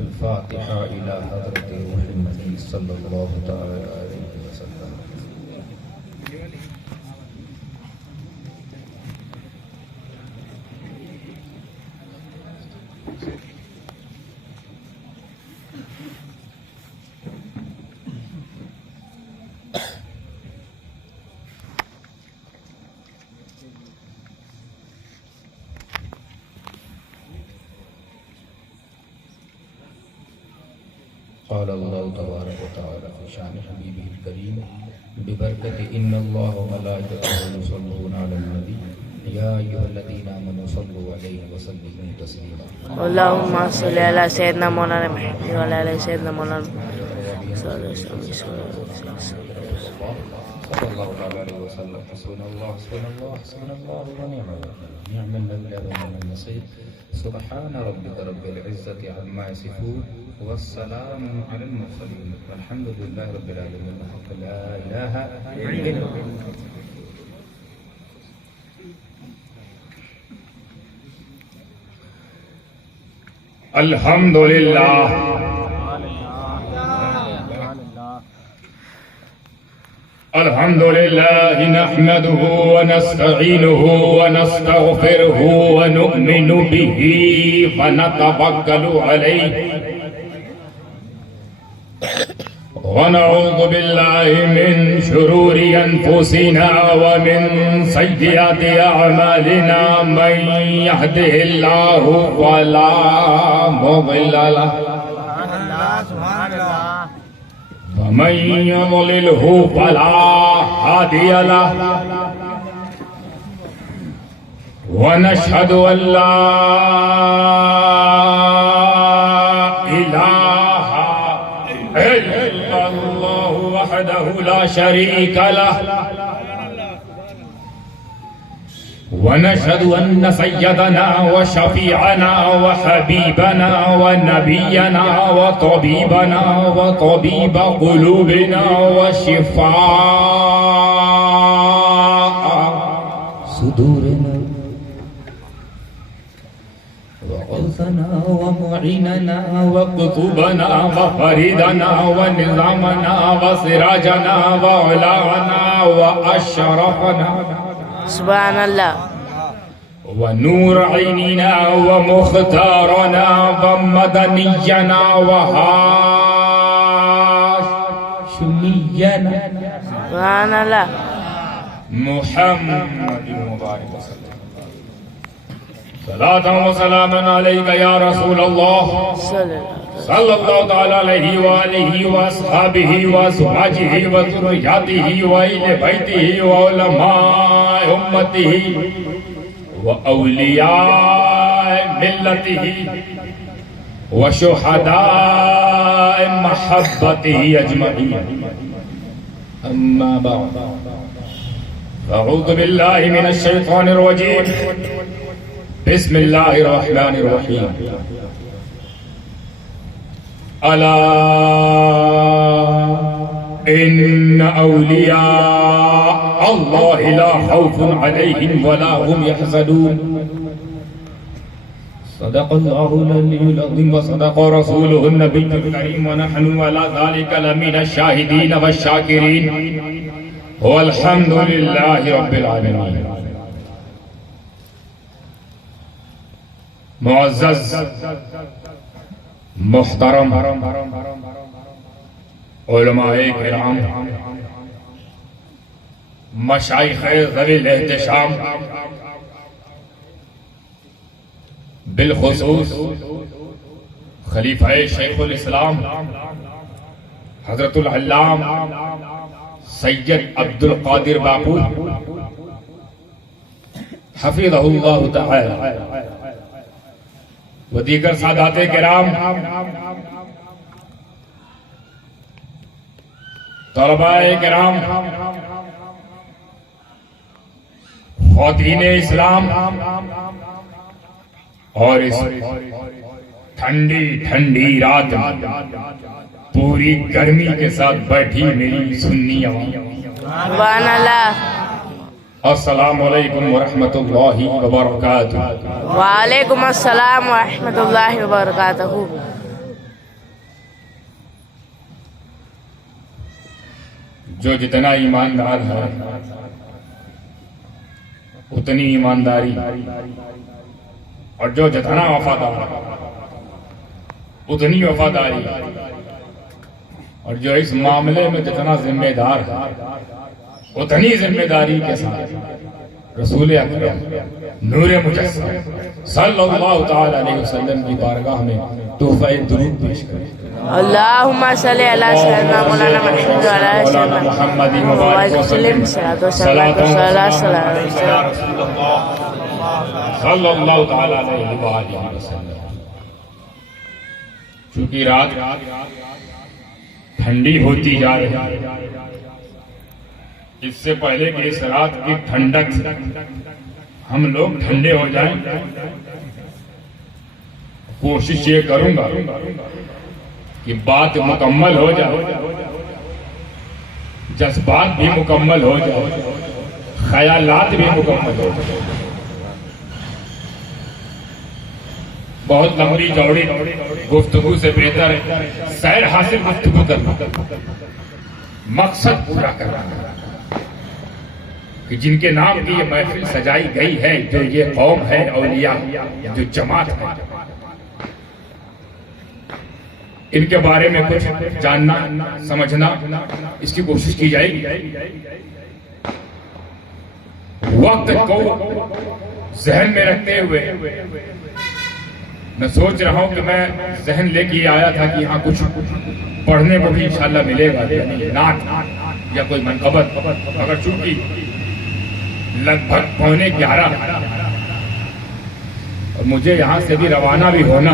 الفاتحة إلى حضرة روح النبي صلى الله تعالى عليه وسلم. قال الله تبارك وتعالى في شأن حبيبه الكريم ببركة إن الله وملائكته يصلون على النبي يا أيها الذين آمنوا صلوا عليه وسلموا تسليما. اللهم صل على سيدنا مولانا محمد وعلى آل سيدنا مولانا صلى الله عليه وسلم. حسبنا الله حسبنا الله حسبنا الله ونعم الوكيل نعم المولى ونعم النصير. سبحان ربك رب العزة عما يصفون والسلام على المرسلين والحمد لله رب العالمين. لا إله إلا الله. الحمد لله الحمد لله نحمده ونستعينه ونستغفره ونؤمن به ونتوكل عليه ونعوذ بالله من شرور أنفسنا ومن سيئات أعمالنا من يهده الله فلا مضل له ومن يضلله فلا هادي له ونشهد أن لا إله إلا الله وحده لا شريك له ونشهد أن سيدنا وشفيعنا وحبيبنا ونبينا وطبيبنا وطبيب قلوبنا وشفاء صدورنا وغوثنا ومعيننا وقطبنا وفريدنا ونظامنا وسراجنا وعلانا وأشرفنا سبحان الله ونور عيننا ومختارنا ومدنينا وهاشمينا سبحان الله محمد مبارك وسلم. صلاة وسلاما عليك يا رسول الله صلى الله تعالى عليه وآله وأصحابه وأزواجه وذرياته وأهل بيته وعلماء أمته وأولياء ملته وشهداء محبته أجمعين. أما بعد فأعوذ بالله من الشيطان الرجيم. بسم الله الرحمن الرحيم. ألا إن أولياء الله لا خوف عليهم ولا هم يحزنون. صدق الله العلي العظيم وصدق رسوله النبي الكريم ونحن على ذلك لمن الشاهدين والشاكرين والحمد لله رب العالمين. معزز محترم علماء کرام مشائخ ذوی الاحتشام بالخصوص خلیفہ شیخ الاسلام حضرت العلام سید عبد القادر باپو حفظہ اللہ تعالی و دیگر سادات کرام، طلباء کرام، خواتین اسلام اور اس ٹھنڈی ٹھنڈی رات میں پوری گرمی کے ساتھ بیٹھی میری سنی عوام، سبحان اللہ، السلام علیکم ورحمۃ اللہ وبرکاتہ۔ وعلیکم السلام ورحمۃ اللہ وبرکاتہ۔ جو جتنا ایماندار ہے اتنی ایمانداری، اور جو جتنا وفادار اتنی وفاداری، اور جو اس معاملے میں جتنا ذمہ دار ہے اتنی ذمہ داری کے ساتھ رسول اکرم نور مجسم صلی اللہ تعالی علیہ وسلم کی بارگاہ میں تحفہ درود پیش کریں۔ اللہم صلی اللہ سیدنا مولانا محمد علیہ وسلم محمد مبارک وسلم صلاۃ و سلام صلی اللہ تعالی علیہ وآلہ وسلم۔ چونکہ رات ٹھنڈی ہوتی جا رہی ہے، اس سے پہلے کہ اس رات کی ٹھنڈک سے ہم لوگ ٹھنڈے ہو جائیں، کوشش یہ کروں گا کہ بات مکمل ہو جائے، جذبات بھی مکمل ہو جائے، خیالات بھی مکمل ہو جائے۔ بہت لمبی چوڑی گفتگو سے بہتر ہے سیر حاصل گفتگو کرنا، مقصد پورا کرنا، کہ جن کے نام کی یہ محفل سجائی گئی ہے، جو یہ قوم ہے، اولیاء جو جماعت ہے، ان کے بارے میں کچھ جاننا سمجھنا اس کی کوشش کی جائے گی۔ وقت کو ذہن میں رکھتے ہوئے میں سوچ رہا ہوں کہ میں ذہن لے کے آیا تھا کہ یہاں کچھ پڑھنے کو بھی انشاءاللہ ملے گا، یعنی نعت یا کوئی منقبت، مگر چونکہ لگ بھگ 11:15 اور مجھے یہاں سے بھی روانہ بھی ہونا،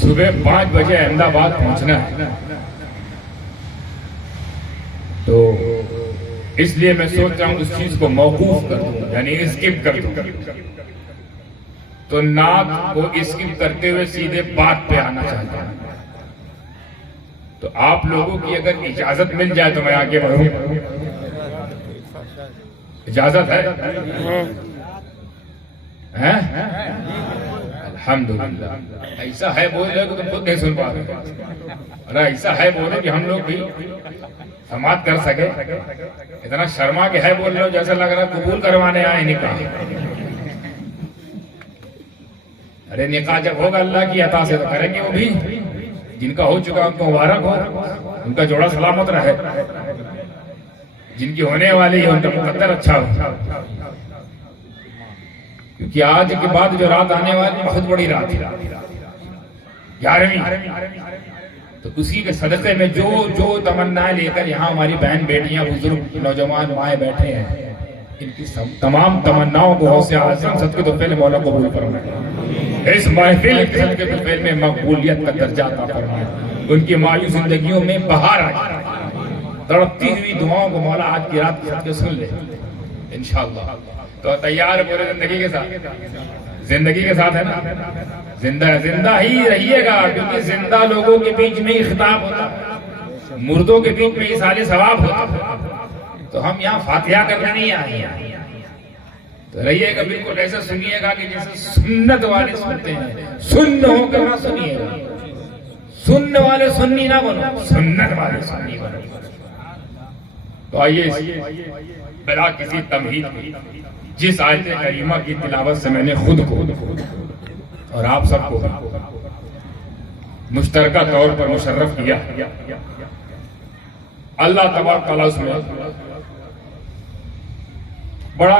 صبح 5 بجے احمد آباد پہنچنا ہے، تو اس لیے میں سوچ رہا ہوں اس چیز کو موقوف کر دوں، یعنی اسکپ کر دوں، تو نعت کو اسکپ کرتے ہوئے سیدھے بات پہ آنا چاہتا ہوں۔ تو آپ لوگوں کی اگر اجازت مل جائے تو میں آگے بڑھوں، اجازت ہے؟ الحمدللہ۔ ایسا ہے بول رہے کہ تم خود نہیں سن پا رہے، اور ایسا ہے بول رہے کہ ہم لوگ بھی سماعت کر سکے۔ اتنا شرما کے ہے بول رہے ہو جیسا لگ رہا قبول کروانے آئے نکاح۔ ارے نکاح جب ہوگا اللہ کی عطا سے تو کریں گے وہ بھی، جن کا ہو چکا ان کو مبارک ہو، ان کا جوڑا سلامت رہے، جن کی ہونے والی ہے ان کا مقدر اچھا ہو، کیونکہ آج کے بعد جو رات آنے والی بہت بڑی رات ہے، 11ویں، تو اسی کے صدقے میں جو تمنا لے کر یہاں ہماری بہن بیٹیاں بزرگ نوجوان مائیں بیٹھے ہیں، ان کی تمام تمناؤں کو غوث اعظم صدقے تو پہلے مولا قبول فرمائے، اس محفل کے صدقے تو پہلے میں مقبولیت کا درجہ عطا فرمائے، ان کی مایوس زندگیوں میں بہار آئے، تڑپتی ہوئی دعاؤں کو مولا آج کی رات کے صدقے سن لے انشاءاللہ۔ تو تیار ہے پورے زندگی کے ساتھ؟ زندگی کے ساتھ ہے نا؟ زندہ ہی رہیے گا، کیونکہ زندہ لوگوں کے بیچ میں ہی خطاب ہوتا ہے، مردوں کے بیچ میں ہی سارے ثواب ہوتا ہے۔ تو ہم یہاں فاتحہ کرنے نہیں آئے ہیں، تو رہیے گا بالکل ایسا سنیے گا کہ جیسے سنت والے سنتے ہیں، سن ہو کر نہ سنیے گا، سنن والے سنی نہ بنو، سنت والے سنی بنو۔ تو آئیے بلا کسی تمہید جس آیت کریمہ کی تلاوت سے میں نے خود کو اور آپ سب کو مشترکہ طور پر مشرف کیا، اللہ تبارک تعالیٰ اس میں بڑا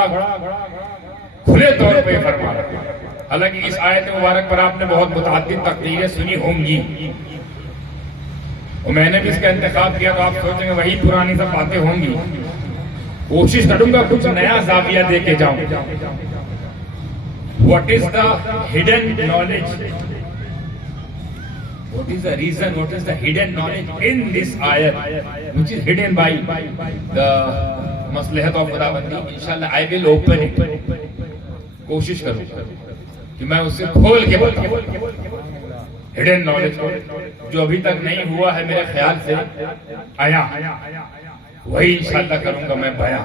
کھلے طور پہ فرما رہا ہے۔ حالانکہ اس آیت مبارک پر آپ نے بہت متعدد تقریریں سنی ہوں گی، اور میں نے بھی اس کا انتخاب کیا، تو آپ سوچیں گے وہی پرانی سب باتیں ہوں گی۔ کوشش کروں گا کچھ نیا زاویہ دے کے جاؤں۔ What is the hidden knowledge? What is the reason? What is the hidden knowledge in this ayat, which is hidden by the maslahat of Khudavandi? Inshallah, I will open it. کوشش کروں گا کہ میں اسے کھول کے بتاؤں hidden knowledge کو، جو ابھی تک نہیں ہوا ہے میرے خیال سے آیا، وہی انشاءاللہ کروں گا میں بیان۔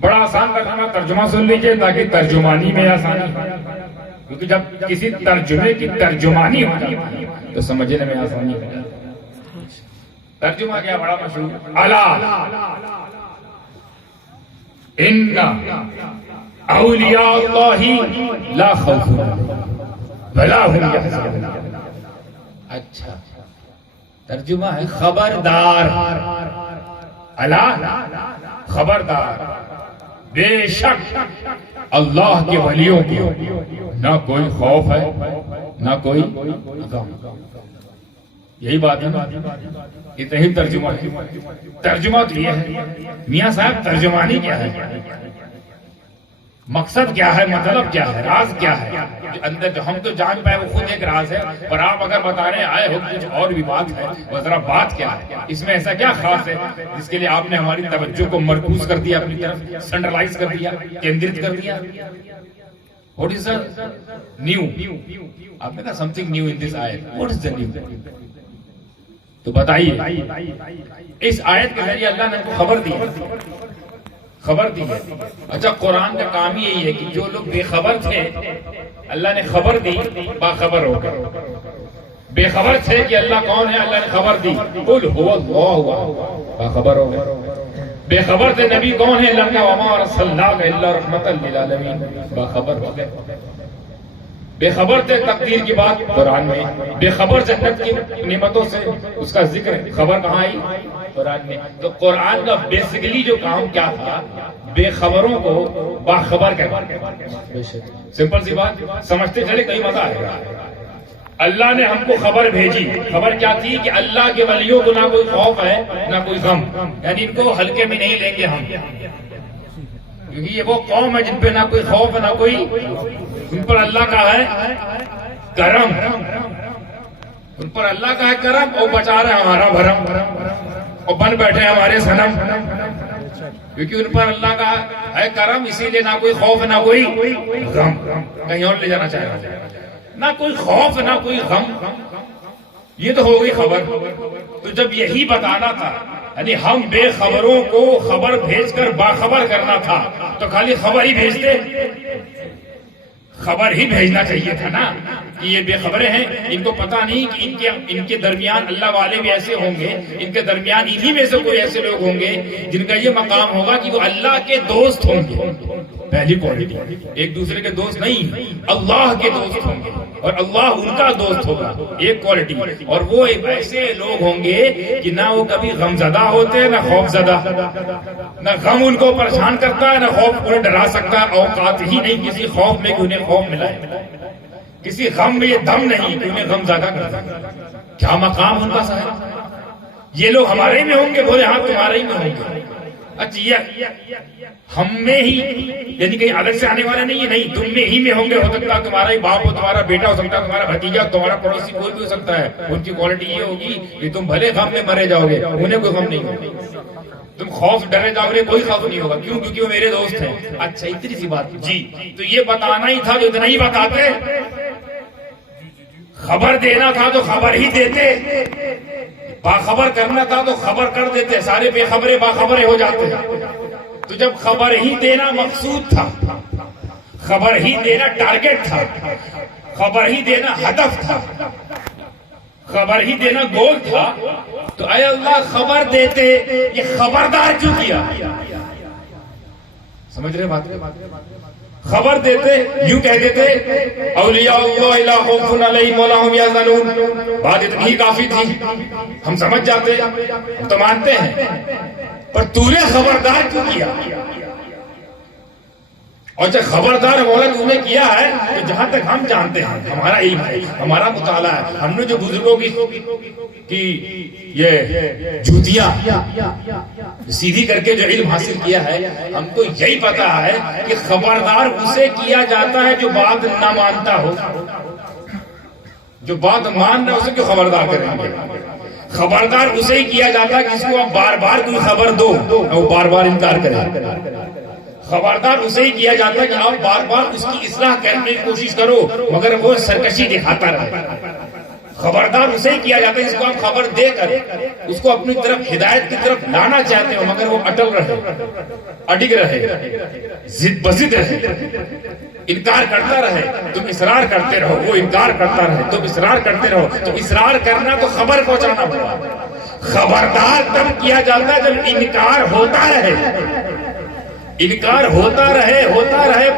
بڑا آسان ترجمہ، ترجمہ سن لیجئے تاکہ ترجمانی میں آسانی، کیونکہ جب کسی ترجمے کی ترجمانی ہو جاتی ہے تو سمجھنے میں آسانی ہے۔ ترجمہ کیا بڑا مشہور، الا ان اولیاء اللہ لا خوف ولا هم يحزنون. اچھا ترجمہ ہے خبردار. الا خبردار، بے شک اللہ کے ولیوں کو نہ کوئی خوف ہے نہ کوئی غم. یہی بات ہے نا، اتنا ہی ترجمہ ہے. ترجمہ تو یہ ہے میاں صاحب، ترجمانی کیا ہے، مقصد کیا ہے، مطلب کیا ہے، راز کیا ہے اندر جو ہم تو جان پائے وہ خود ایک راز ہے، اور آپ اگر بتانے آئے ہو کچھ اور بھی بات ہے، وہ ذرا بات کیا ہے، اس میں ایسا کیا خاص ہے جس کے لیے آپ نے ہماری توجہ کو مرکوز کر دیا، اپنی طرف سینٹرلائز کر دیا، کیندرت کر دیا. What is the new? آپ نے کہا سم تھنگ نیو ان دس آیت. What is the new? تو بتائیے. اس آیت کے ذریعے اللہ نے ہم کو خبر دی ہے. اچھا قرآن کا کام ہی یہی ہے کہ جو لوگ بے خبر تھے اللہ نے خبر دی، باخبر ہو گئے. بے خبر تھے کہ اللہ کون ہے، اللہ نے خبر دی، قل هو اللہ، باخبر ہو گئے. بے خبر تھے نبی کون ہے، اللہ کا وما ارسلناک الا رحمتا للعالمین، باخبر ہو گئے. بے خبر تھے تقدیر کی بات قرآن میں، بے خبر جنت کی نعمتوں سے اس کا ذکر، خبر کہاں آئی، قرآن میں. تو قرآن کا بیسیکلی جو کام کیا تھا، بے خبروں کو باخبر کرنا. سمپل سی بات، سمجھتے چلے کئی مزہ آئے گا. اللہ نے ہم کو خبر بھیجی. خبر کیا تھی کہ اللہ کے ولیوں کو نہ کوئی خوف ہے نہ کوئی غم، یعنی ان کو ہلکے میں نہیں لیں گے ہم، کیونکہ یہ وہ قوم ہے جن پہ نہ کوئی خوف ہے نہ کوئی، ان پر اللہ کا ہے کرم، ان پر اللہ کا ہے کرم، اور بچا رہے ہمارا بھرم، اور بن بیٹھے ہمارے صنم، کیونکہ ان پر اللہ کا ہے کرم، اسی لیے نہ کوئی خوف نہ کوئی غم. کہیں اور لے جانا چاہ رہا ہے، نہ کوئی خوف نہ کوئی غم. یہ تو ہو گئی خبر. تو جب یہی بتانا تھا، یعنی ہم بے خبروں کو خبر بھیج کر باخبر کرنا تھا، تو خالی خبر ہی بھیجتے، خبر ہی بھیجنا چاہیے تھا نا کہ یہ بے خبریں ہیں، ان کو پتہ نہیں کہ ان کے درمیان اللہ والے بھی ایسے ہوں گے، ان کے درمیان انہی میں سے کوئی ایسے لوگ ہوں گے جن کا یہ مقام ہوگا کہ وہ اللہ کے دوست ہوں گے. پہلی کوالٹی، ایک دوسرے کے دوست نہیں، اللہ کے دوست ہوں گے اور اللہ ان کا دوست ہوگا، ایک کوالٹی. اور وہ ایسے لوگ ہوں گے کہ نہ وہ کبھی غم زدہ ہوتے ہیں نہ خوف زدہ، نہ غم ان کو پریشان کرتا ہے نہ خوف انہیں ڈرا سکتا ہے. اوقات ہی نہیں کسی خوف میں کہ انہیں خوف ملائے، کسی غم میں یہ دم نہیں کہ انہیں غم زدہ کرتا. کیا مقام ان کا صاحب. یہ لوگ ہمارے میں ہوں گے، بولے ہاں تمہارے ہی میں ہوں گے. اچھا یہ ہم میں ہی، یعنی کہیں الگ سے آنے والے نہیں ہے، نہیں تم میں ہی میں ہوں گے. ہو سکتا ہے تمہارا ہی باپ ہو، تمہارا بیٹا ہو سکتا ہے، تمہارا بھتیجا، تمہارا پڑوسی، کوئی بھی ہو سکتا ہے. ان کی کوالٹی یہ ہوگی کہ تم بھلے غم میں مرے جاؤ گے، انہیں کوئی غم نہیں ہوگا. تم خوف ڈرے جاؤ گے، کوئی خوف نہیں ہوگا. کیوں؟ کیونکہ وہ میرے دوست ہیں. اچھا اتنی سی بات جی. تو یہ بتانا ہی تھا جو اتنا ہی بتاتے، خبر دینا تھا تو خبر ہی دیتے، باخبر کرنا تھا تو خبر کر دیتے. سارے بے خبریں باخبریں ہو جاتے. تو جب خبر ہی دینا مقصود تھا، خبر ہی دینا ٹارگٹ تھا، خبر ہی دینا ہدف تھا، خبر ہی دینا گول تھا، تو اے اللہ خبر دیتے، یہ خبردار کیوں کیا؟ سمجھ رہے بات؟ خبر دیتے، یوں کہہ دیتے اولیاء اللہ لا خوف علیہم ولا هم یحزنون. بات اتنی ہی کافی تھی، ہم سمجھ جاتے، ہم تو مانتے ہیں. پر تو نے خبردار کیوں کیا؟ اور جب خبردار مولا تو نے کیا ہے، تو جہاں تک ہم جانتے ہیں، ہمارا علم ہے، ہمارا مطالعہ ہے، ہم نے جو بزرگوں کی یہ جوتیاں سیدھی کر کے جو علم حاصل کیا ہے، ہم کو یہی پتا ہے کہ خبردار اسے کیا جاتا ہے جو بات نہ مانتا ہو. جو بات مان رہا ہے اسے کیوں خبردار کریں گے؟ خبردار اسے ہی کیا جاتا ہے کہ اس کو آپ بار بار کوئی خبر دو، وہ بار بار انکار کرے. خبردار اسے ہی کیا جاتا ہے کہ آپ بار بار اس کی اصلاح کرنے کی کوشش کرو مگر وہ سرکشی دکھاتا رہے. خبردار اسے ہی کیا جاتا ہے جس کو آپ خبر دے کر اس کو اپنی طرف ہدایت کی طرف لانا چاہتے ہو مگر وہ اٹل رہے، اڈگ رہے، ضد بضد رہے، انکار کرتا رہے. تم اصرار کرتے رہو، وہ انکار کرتا رہے، تم اصرار کرتے رہو. تو اصرار کرنا تو خبر پہنچانا ہوگا. خبردار تب کیا جاتا ہے جب انکار ہوتا رہے، انکار ہوتا رہے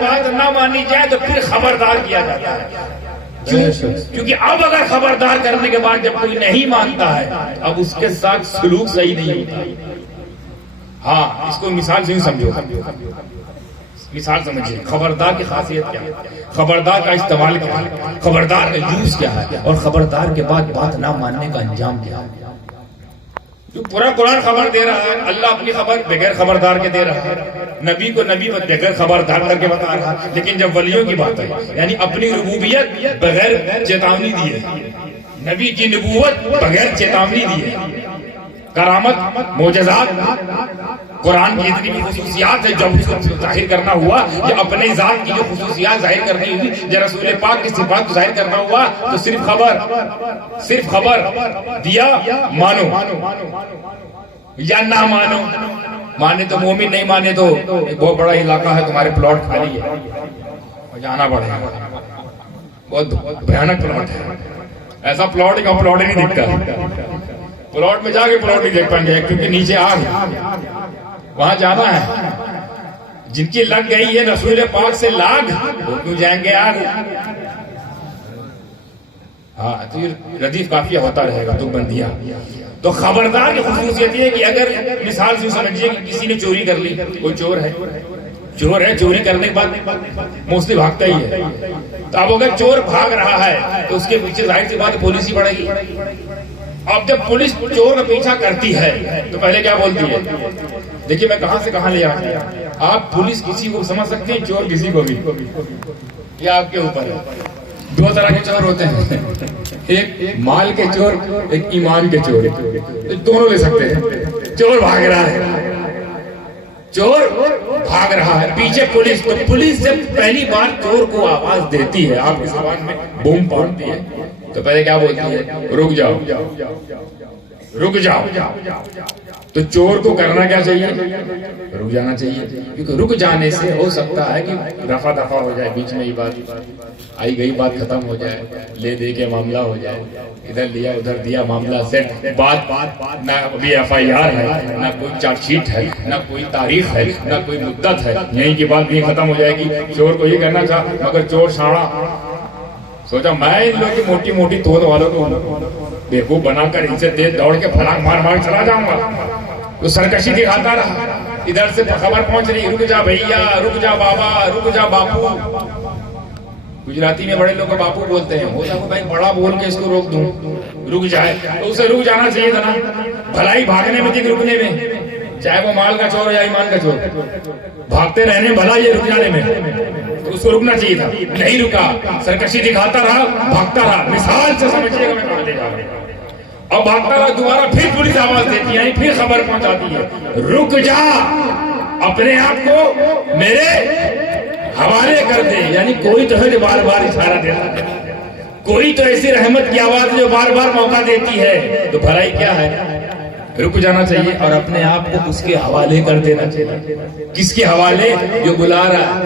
بات نہ مانی جائے تو پھر خبردار کیا جاتا ہے. کیونکہ اب اگر خبردار کرنے کے بعد جب کوئی نہیں مانتا ہے اب اس کے ساتھ سلوک صحیح نہیں ہوتا. ہاں اس کو مثال سے سمجھو، مثال سمجھیے. خبردار کی خاصیت کیا ہے، خبردار کا استعمال کیا ہے، خبردار کا یوز کیا ہے، اور خبردار کے بعد بات نہ ماننے کا انجام کیا ہے. پورا قرآن خبر دے رہا ہے، اللہ اپنی خبر بغیر خبردار کے دے رہا ہے، نبی کو نبی بغیر خبردار کر کے بتا رہا ہے. لیکن جب ولیوں کی بات ہے، یعنی اپنی ربوبیت بغیر چیتاونی دیے، نبی کی نبوت بغیر چیتاونی دیے، کرامت معجزات قرآن کی اتنی بھی خصوصیات ہے جب اس کو ظاہر کرنا ہوا، یا اپنے ذات کی جو خصوصیات ظاہر کرنی ہوئی، یا رسول پاک کی صفات کو ظاہر کرنا ہوا، تو صرف خبر دیا، مانو یا نہ مانو. مانے تو مومن، نہیں مانے تو ایک بہت بڑا علاقہ ہے تمہارے پلاٹ خالی ہے، جانا پڑے گا. بہت بھیانک پلاٹ ہے، ایسا پلاٹ ہی نہیں دکھتا. پلاٹ میں جا کے پلاٹ نہیں دیکھ پائیں گے کیونکہ نیچے آگ، وہاں جانا ہے. جن کی لگ گئی ہے رسول پاک سے لاگ، وہ کیوں جائیں گے آگ؟ ہاں تو یہ ردیف کافی ہوتا رہے گا تو بندیاں. تو خبردار کی خصوصیت یہ ہے کہ اگر مثال سے سمجھیے کہ کسی نے چوری کر لی، کوئی چور ہے چوری کرنے کے بعد موسٹلی بھاگتا ہی ہے. تو اب اگر چور بھاگ رہا ہے تو اس کے پیچھے ظاہر سی بات پولیس ہی پڑے گی. اب جب پولیس چور کا پیچھا کرتی ہے تو پہلے کیا بولتی ہے؟ دیکھیے میں کہاں سے کہاں لے آتی ہوں. آپ پولیس کسی کو سمجھ سکتے ہیں، چور کسی کو بھی. یہ آپ کے اوپر ہے. دو طرح کے چور ہوتے ہیں، ایک مال کے چور، ایک ایمان کے چور. دونوں لے سکتے ہیں. چور بھاگ رہا ہے پیچھے پولیس، تو پولیس جب پہلی بار چور کو آواز دیتی ہے، آپ کی زبان میں بوم پھاڑتی ہے، تو پہلے کیا بولتی ہے؟ رک جاؤ. تو چور کو کرنا کیا چاہیے؟ رک جانا چاہیے. کیونکہ رک جانے سے ہو سکتا ہے کہ رفع دفع ہو جائے، بیچ میں ہی بات آئی گئی بات ختم ہو جائے، لے دے کے معاملہ ہو جائے، ادھر لیا ادھر دیا، معاملہ سیٹ. بات نہ ابھی FIR ہے، نہ کوئی چارج شیٹ ہے، نہ کوئی تاریخ ہے، نہ کوئی مدت ہے، یہیں کی بات بھی ختم ہو جائے گی. چور کو یہ کرنا چاہ، مگر چور شاڑا سوچا میں ان لوگوں کی موٹی توڑ والوں کو بیوقوف بنا کر ان سے تیز دوڑ کے پھلانگ مار چلا جاؤں گا. تو سرکشی دکھاتا رہا. ادھر سے خبر پہنچ رہی، رک جا بھیا، رک جا بابا، رک جا باپو. گجراتی میں بڑے لوگ باپو بولتے ہیں. ہو جاؤ بھائی بڑا بول کے اس کو روک دوں، رک جائے. تو اسے رک جانا چاہیے تھا نا. بھلائی بھاگنے میں تھی کہ رکنے میں، چاہے وہ مال کا چور یا ایمان کا چور. بھاگتے رہنے بھلا یہ رک جانے میں، تو اس کو رکنا چاہیے تھا. نہیں رکا، سرکشی دکھاتا رہا، بھاگتا رہا. مثال سے سمجھیے گا میں کہاں لے جا رہا ہوں. اور بھاگتا رہا، دوبارہ پھر پولیس آواز دیتی ہے، پھر خبر پہنچاتی ہے، رک جا، اپنے آپ کو میرے حوالے کر دے. یعنی کوئی تو ہے جو بار بار اشارہ دیتا ہے، کوئی تو ایسی رحمت کی آواز جو بار بار موقع دیتی ہے. تو بھلائی کیا ہے؟ رک جانا چاہیے اور اپنے آپ کو اس کے حوالے کر دینا چاہیے. کس کے حوالے؟ جو بلا رہا ہے.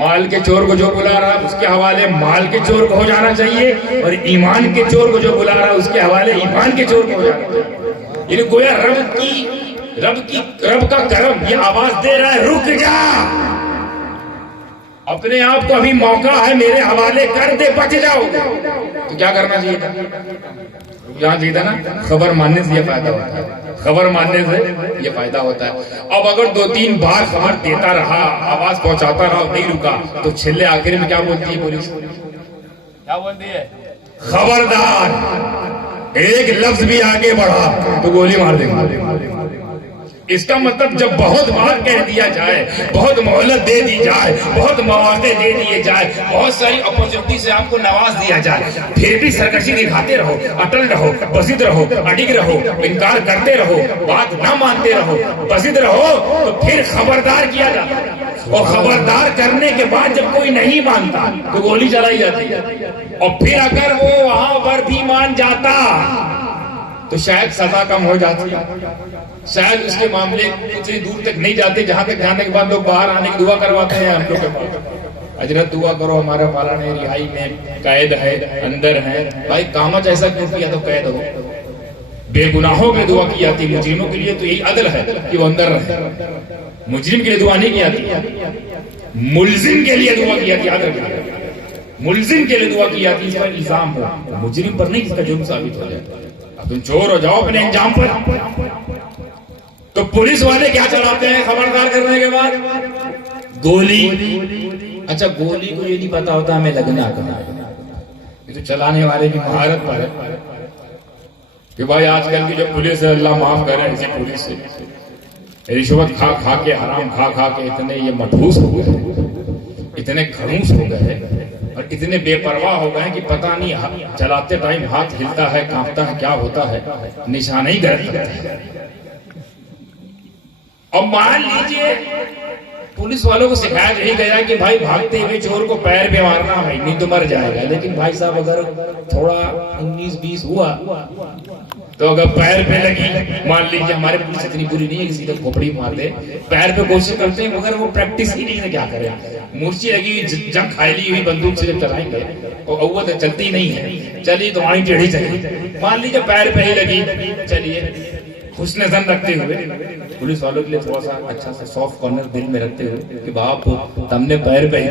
مال کے چور کو جو بلا رہا اس کے حوالے مال کے چور کو ہو جانا چاہیے، اور ایمان کے چور کو جو بلا رہا اس کے حوالے ایمان کے چور کو ہو جانا چاہیے. یعنی گویا رب کا کرم یہ آواز دے رہا ہے، رک جا، اپنے آپ کو ابھی موقع ہے، میرے حوالے کر دے، بچ جاؤ. تو کیا کرنا چاہیے تھا؟ یہاں چاہیے تھا نا. خبر ماننے سے یہ فائدہ ہوتا ہے، خبر ماننے سے یہ فائدہ ہوتا ہے. اب اگر 2-3 بار خبر دیتا رہا، آواز پہنچاتا رہا، نہیں رکا، تو چھلے آخر میں کیا بولتی ہے پولیس؟ کیا بولتی ہے؟ خبردار، ایک لفظ بھی آگے بڑھا تو گولی مار دیں گے. اس کا مطلب جب بہت بار کہہ دیا جائے، بہت مہلت دے دی جائے، بہت مواقع دے دیے جائے، بہت ساری اپورچونٹی سے آپ کو نواز دیا جائے، پھر بھی سرکشی دکھاتے رہو، اٹل رہو، بسط رہو، اڈگ رہو، انکار کرتے رہو، بات نہ مانتے رہو، بسط رہو، تو پھر خبردار کیا جاتا ہے. اور خبردار کرنے کے بعد جب کوئی نہیں مانتا تو گولی چلائی جاتی ہے. اور پھر اگر وہ وہاں پر بھی مان جاتا تو شاید سزا کم ہو جاتی، شاید اس کے معاملے اتنی دور تک نہیں جاتے جہاں تک جانے کے بعد لوگ باہر آنے کی دعا کرواتے ہیں. ہم لوگ کے پاس حضرت دعا کرو ہمارا فلاں رہائی میں قید ہے، اندر ہے. بھائی کامچ ایسا کیوں کیا تو قید ہو؟ بے گناہوں کے دعا کی جاتی، مجرموں کے لیے تو یہی عدل ہے کہ وہ اندر رہے. مجرم کے لیے دعا نہیں کی جاتی، ملزم کے لیے دعا کی جاتی، عدل کے لیے. ملزم کے لیے دعا کی جاتی اس پر الزام ہو، مجرم پر نہیں، اس کا جرم ثابت ہو جائے. اب تم چور ہو جاؤ اپنے انجام پر. تو پولیس والے کیا چلاتے ہیں خبردار کرنے کے بعد؟ گولی. اچھا گولی کو یہ نہیں پتا ہوتا ہمیں لگنا کہاں ہے. یہ تو چلانے والے کی مہارت پر ہے کہ بھائی آج کل کی جو پولیس ہے، اللہ معاف کرے ایسی پولیس سے، رشوت کھا کھا کے، حرام کھا کھا کے اتنے یہ مٹھوس ہو گئے، اتنے خڑوس ہو گئے اور اتنے بے پرواہ ہو گئے کہ پتہ نہیں چلاتے ٹائم ہاتھ ہلتا ہے، کانپتا ہے، کیا ہوتا ہے، نشانہ ہی غلط کرتے ہیں. اور مان لیجئے پولیس والوں کو سکھایا یہی گیا کہ بھائی بھاگتے ہوئے چور کو پیر پہ مارنا ہے، نہیں تو مر جائے گا. لیکن بھائی صاحب اگر تھوڑا 19-20 ہوا تو اگر پیر پہ لگی، مان لیجیے ہمارے پولیس اتنی بری نہیں ہے کہ سیدھا کھوپڑی مار دے، پیر پہ کوشش کرتے ہیں مگر وہ پریکٹس ہی نہیں ہے، کیا کرے. مرچی لگی ہوئی جنگ کھائلی ہوئی بندوق سے جب چلائیں گے اور اوت چلتی نہیں ہے، چلی تو آئیں ٹیڑھی چلی. مان لیجیے پیر پہ ہی لگی، چلیے حسن ظن رکھتے ہوئے پولیس والوں کے لیے تھوڑا سا اچھا سا سافٹ کارنر دل میں رکھتے ہوئے کہ باپ تم نے پیر پہ ہی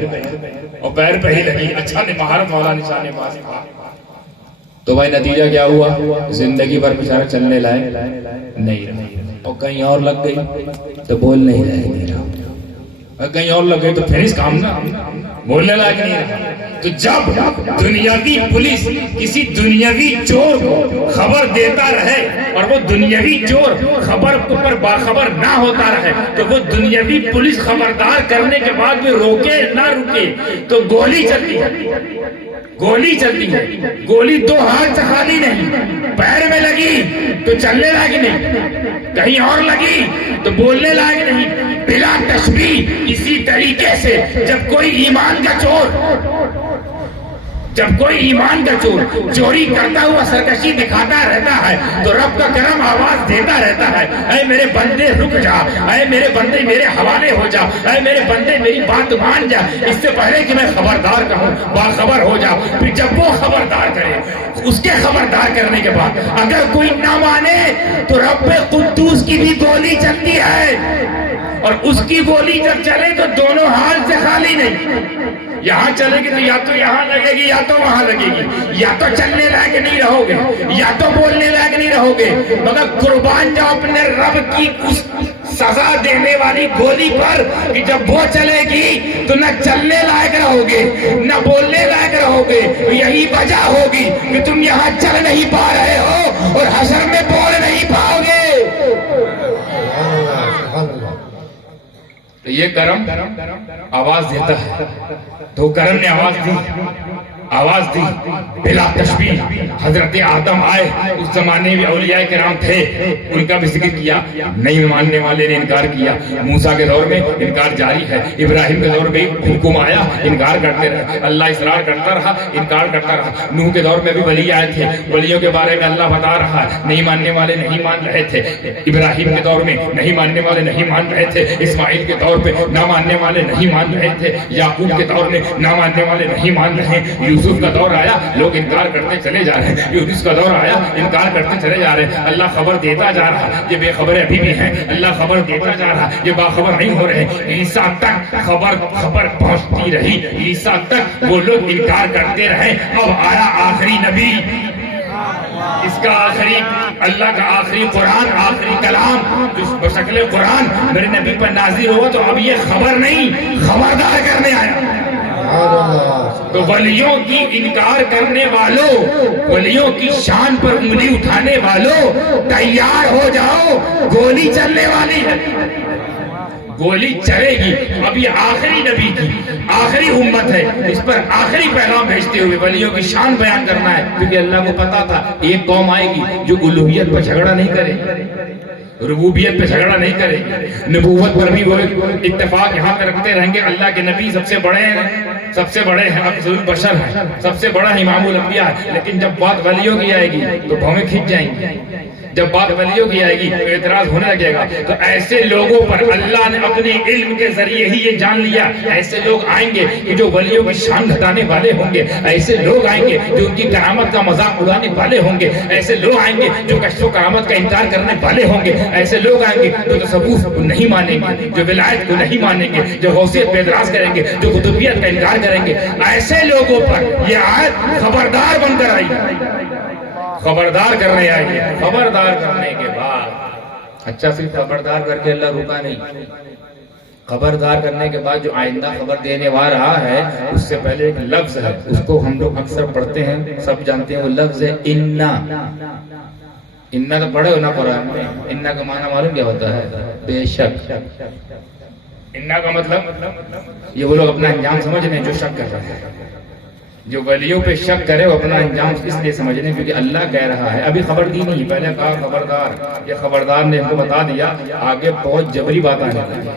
اور پیر پہ ہی لگی، اچھا مہارت والا نشانے باز تھا. تو بھائی نتیجہ کیا ہوا؟ زندگی بھر بیچارہ چلنے لائق نہیں رہا. اور کہیں اور لگ گئی تو بول نہیں لائق رہا، اور کہیں اور لگ گئی تو پھر اس کام نہ بولنے لائق نہیں رہا. تو جب دنیاوی پولیس کسی دنیاوی چور کو خبر دیتا رہے اور وہ دنیاوی چور خبر پر باخبر نہ ہوتا رہے تو وہ دنیاوی پولیس خبردار کرنے کے بعد بھی روکے نہ رکے تو گولی چلتی ہے. گولی چلتی ہے. گولی دو ہاتھ سے خالی نہیں، پیر میں لگی تو چلنے لائق نہیں، کہیں اور لگی تو بولنے لائق نہیں. بلا تشبیہ اسی طریقے سے جب کوئی ایمان کا چور چوری کرتا ہوا سرکشی دکھاتا رہتا ہے تو رب کا کرم آواز دیتا رہتا ہے، اے میرے بندے رک جا، اے میرے بندے میرے حوالے ہو جا، اے میرے بندے میری بات مان جا، اس سے پہلے کہ میں خبردار کہوں باخبر ہو جا. پھر جب وہ خبردار کرے، اس کے خبردار کرنے کے بعد اگر کوئی نہ مانے تو رب قدوس کی بھی گولی چلتی ہے، اور اس کی گولی جب چلے تو دونوں ہاتھ سے خالی نہیں. یہاں چلے گی تو یا تو یہاں لگے گی یا تو وہاں لگے گی، یا تو چلنے لائق نہیں رہو گے یا تو بولنے لائق نہیں رہو گے. مگر قربان جاؤ اپنے رب کی اس سزا دینے والی گولی پر کہ جب وہ چلے گی تو نہ چلنے لائق رہو گے نہ بولنے لائق رہو گے. یہی وجہ ہوگی کہ تم یہاں چل نہیں پا رہے ہو اور حشر میں بول نہیں پاؤ گے. تو یہ کرم آواز دیتا ہے. تو کرم نے آواز دی بلا تشبیہ. حضرت آدم آئے، اس زمانے میں اولیاء کرام تھے، ان کا بھی ذکر کیا. نہیں ماننے والے نے انکار کیا. موسیٰ کے دور میں انکار جاری ہے، ابراہیم کے دور میں حکم آیا، انکار کرتے رہے، اللہ اصرار کرتا رہا، انکار کرتا رہا. نوح کے دور میں بھی ولی آئے تھے، ولیوں کے بارے میں اللہ بتا رہا ہے، نہیں ماننے والے نہیں مان رہے تھے. ابراہیم کے دور میں نہیں ماننے والے نہیں مان رہے تھے، اسماعیل کے دور پہ نہ ماننے والے نہیں مان رہے تھے، یعقوب کے دور میں نہ ماننے والے نہیں مان رہے. یوسف کا دور آیا، لوگ انکار کرتے چلے جا رہے ہیں. یونس کا دور آیا، انکار کرتے چلے جا رہے ہیں. اللہ خبر دیتا جا رہا، یہ بے خبر ابھی بھی ہیں. اللہ خبر دیتا جا رہا، یہ باخبر نہیں ہو رہے. عیسیٰ تک خبر پہنچتی رہی، عیسیٰ تک وہ لوگ انکار کرتے رہے. اب آیا آخری نبی، اس کا آخری اللہ کا آخری قرآن، آخری کلام جو بشکل قرآن میرے نبی پر نازل ہوا. تو اب یہ خبر نہیں، خبردار کرنے آیا. تو ولیوں کی انکار کرنے والوں، ولیوں کی شان پر انگلی اٹھانے والوں، تیار ہو جاؤ، گولی چلنے والی ہے. گولی چلے گی. اب یہ آخری نبی کی آخری امت ہے، اس پر آخری پیغام بھیجتے ہوئے ولیوں کی شان بیان کرنا ہے. کیونکہ اللہ کو پتا تھا ایک قوم آئے گی جو الوہیت پر جھگڑا نہیں کرے، ربوبیت پہ جھگڑا نہیں کرے، نبوت پر بھی وہ اتفاق یہاں پہ رکھتے رہیں گے. اللہ کے نبی سب سے بڑے ہیں، افضل البشر ہیں، سب سے بڑا امام الانبیاء ہے. لیکن جب بات ولیوں کی آئے گی تو بھویں کھنچ جائیں گی. جب بات ولیوں کی آئے گی تو اعتراض ہونے لگے گا. تو ایسے لوگوں پر اللہ نے اپنے علم کے ذریعے ہی یہ جان لیا. ایسے لوگ آئیں گے کہ جو ولیوں کی شان گھٹانے والے ہوں گے. ایسے لوگ آئیں گے جو ان کی کرامت کا مذاق اڑانے والے ہوں گے. ایسے لوگ آئیں گے جو کشف و کرامت کا انکار کرنے والے ہوں گے. ایسے لوگ آئیں گے جو تصوف کو نہیں مانیں گے, جو ولایت کو نہیں مانیں گے, جو غوثیت پہ اعتراض کریں گے, جو قطبیت کا انکار کریں گے. ایسے لوگوں پر یہ آیت خبردار بن کر آئی, خبردار کرنے آئی ہے. خبردار کرنے کے بعد اچھا صرف خبردار کر کے اللہ رکا نہیں, خبردار کرنے کے بعد جو آئندہ خبر دینے والا رہا ہے اس سے پہلے ایک لفظ ہے, اس کو ہم لوگ اکثر پڑھتے ہیں, سب جانتے ہیں, وہ لفظ ہے انا. انا تو پڑھے ہو نا قرآن میں. انا کا معنی معلوم کیا ہوتا ہے؟ بے شک. انا کا مطلب یہ وہ لوگ اپنا انجام سمجھ رہے ہیں جو شک کر رہے ہیں. جو ولیوں پہ شک کرے وہ اپنا انجام اس لیے سمجھ رہے ہیں کیونکہ اللہ کہہ رہا ہے. ابھی خبر دی نہیں, پہلے کہا خبردار. یہ خبردار نے ہم کو بتا دیا, آگے بہت جبری بات آنے لگی.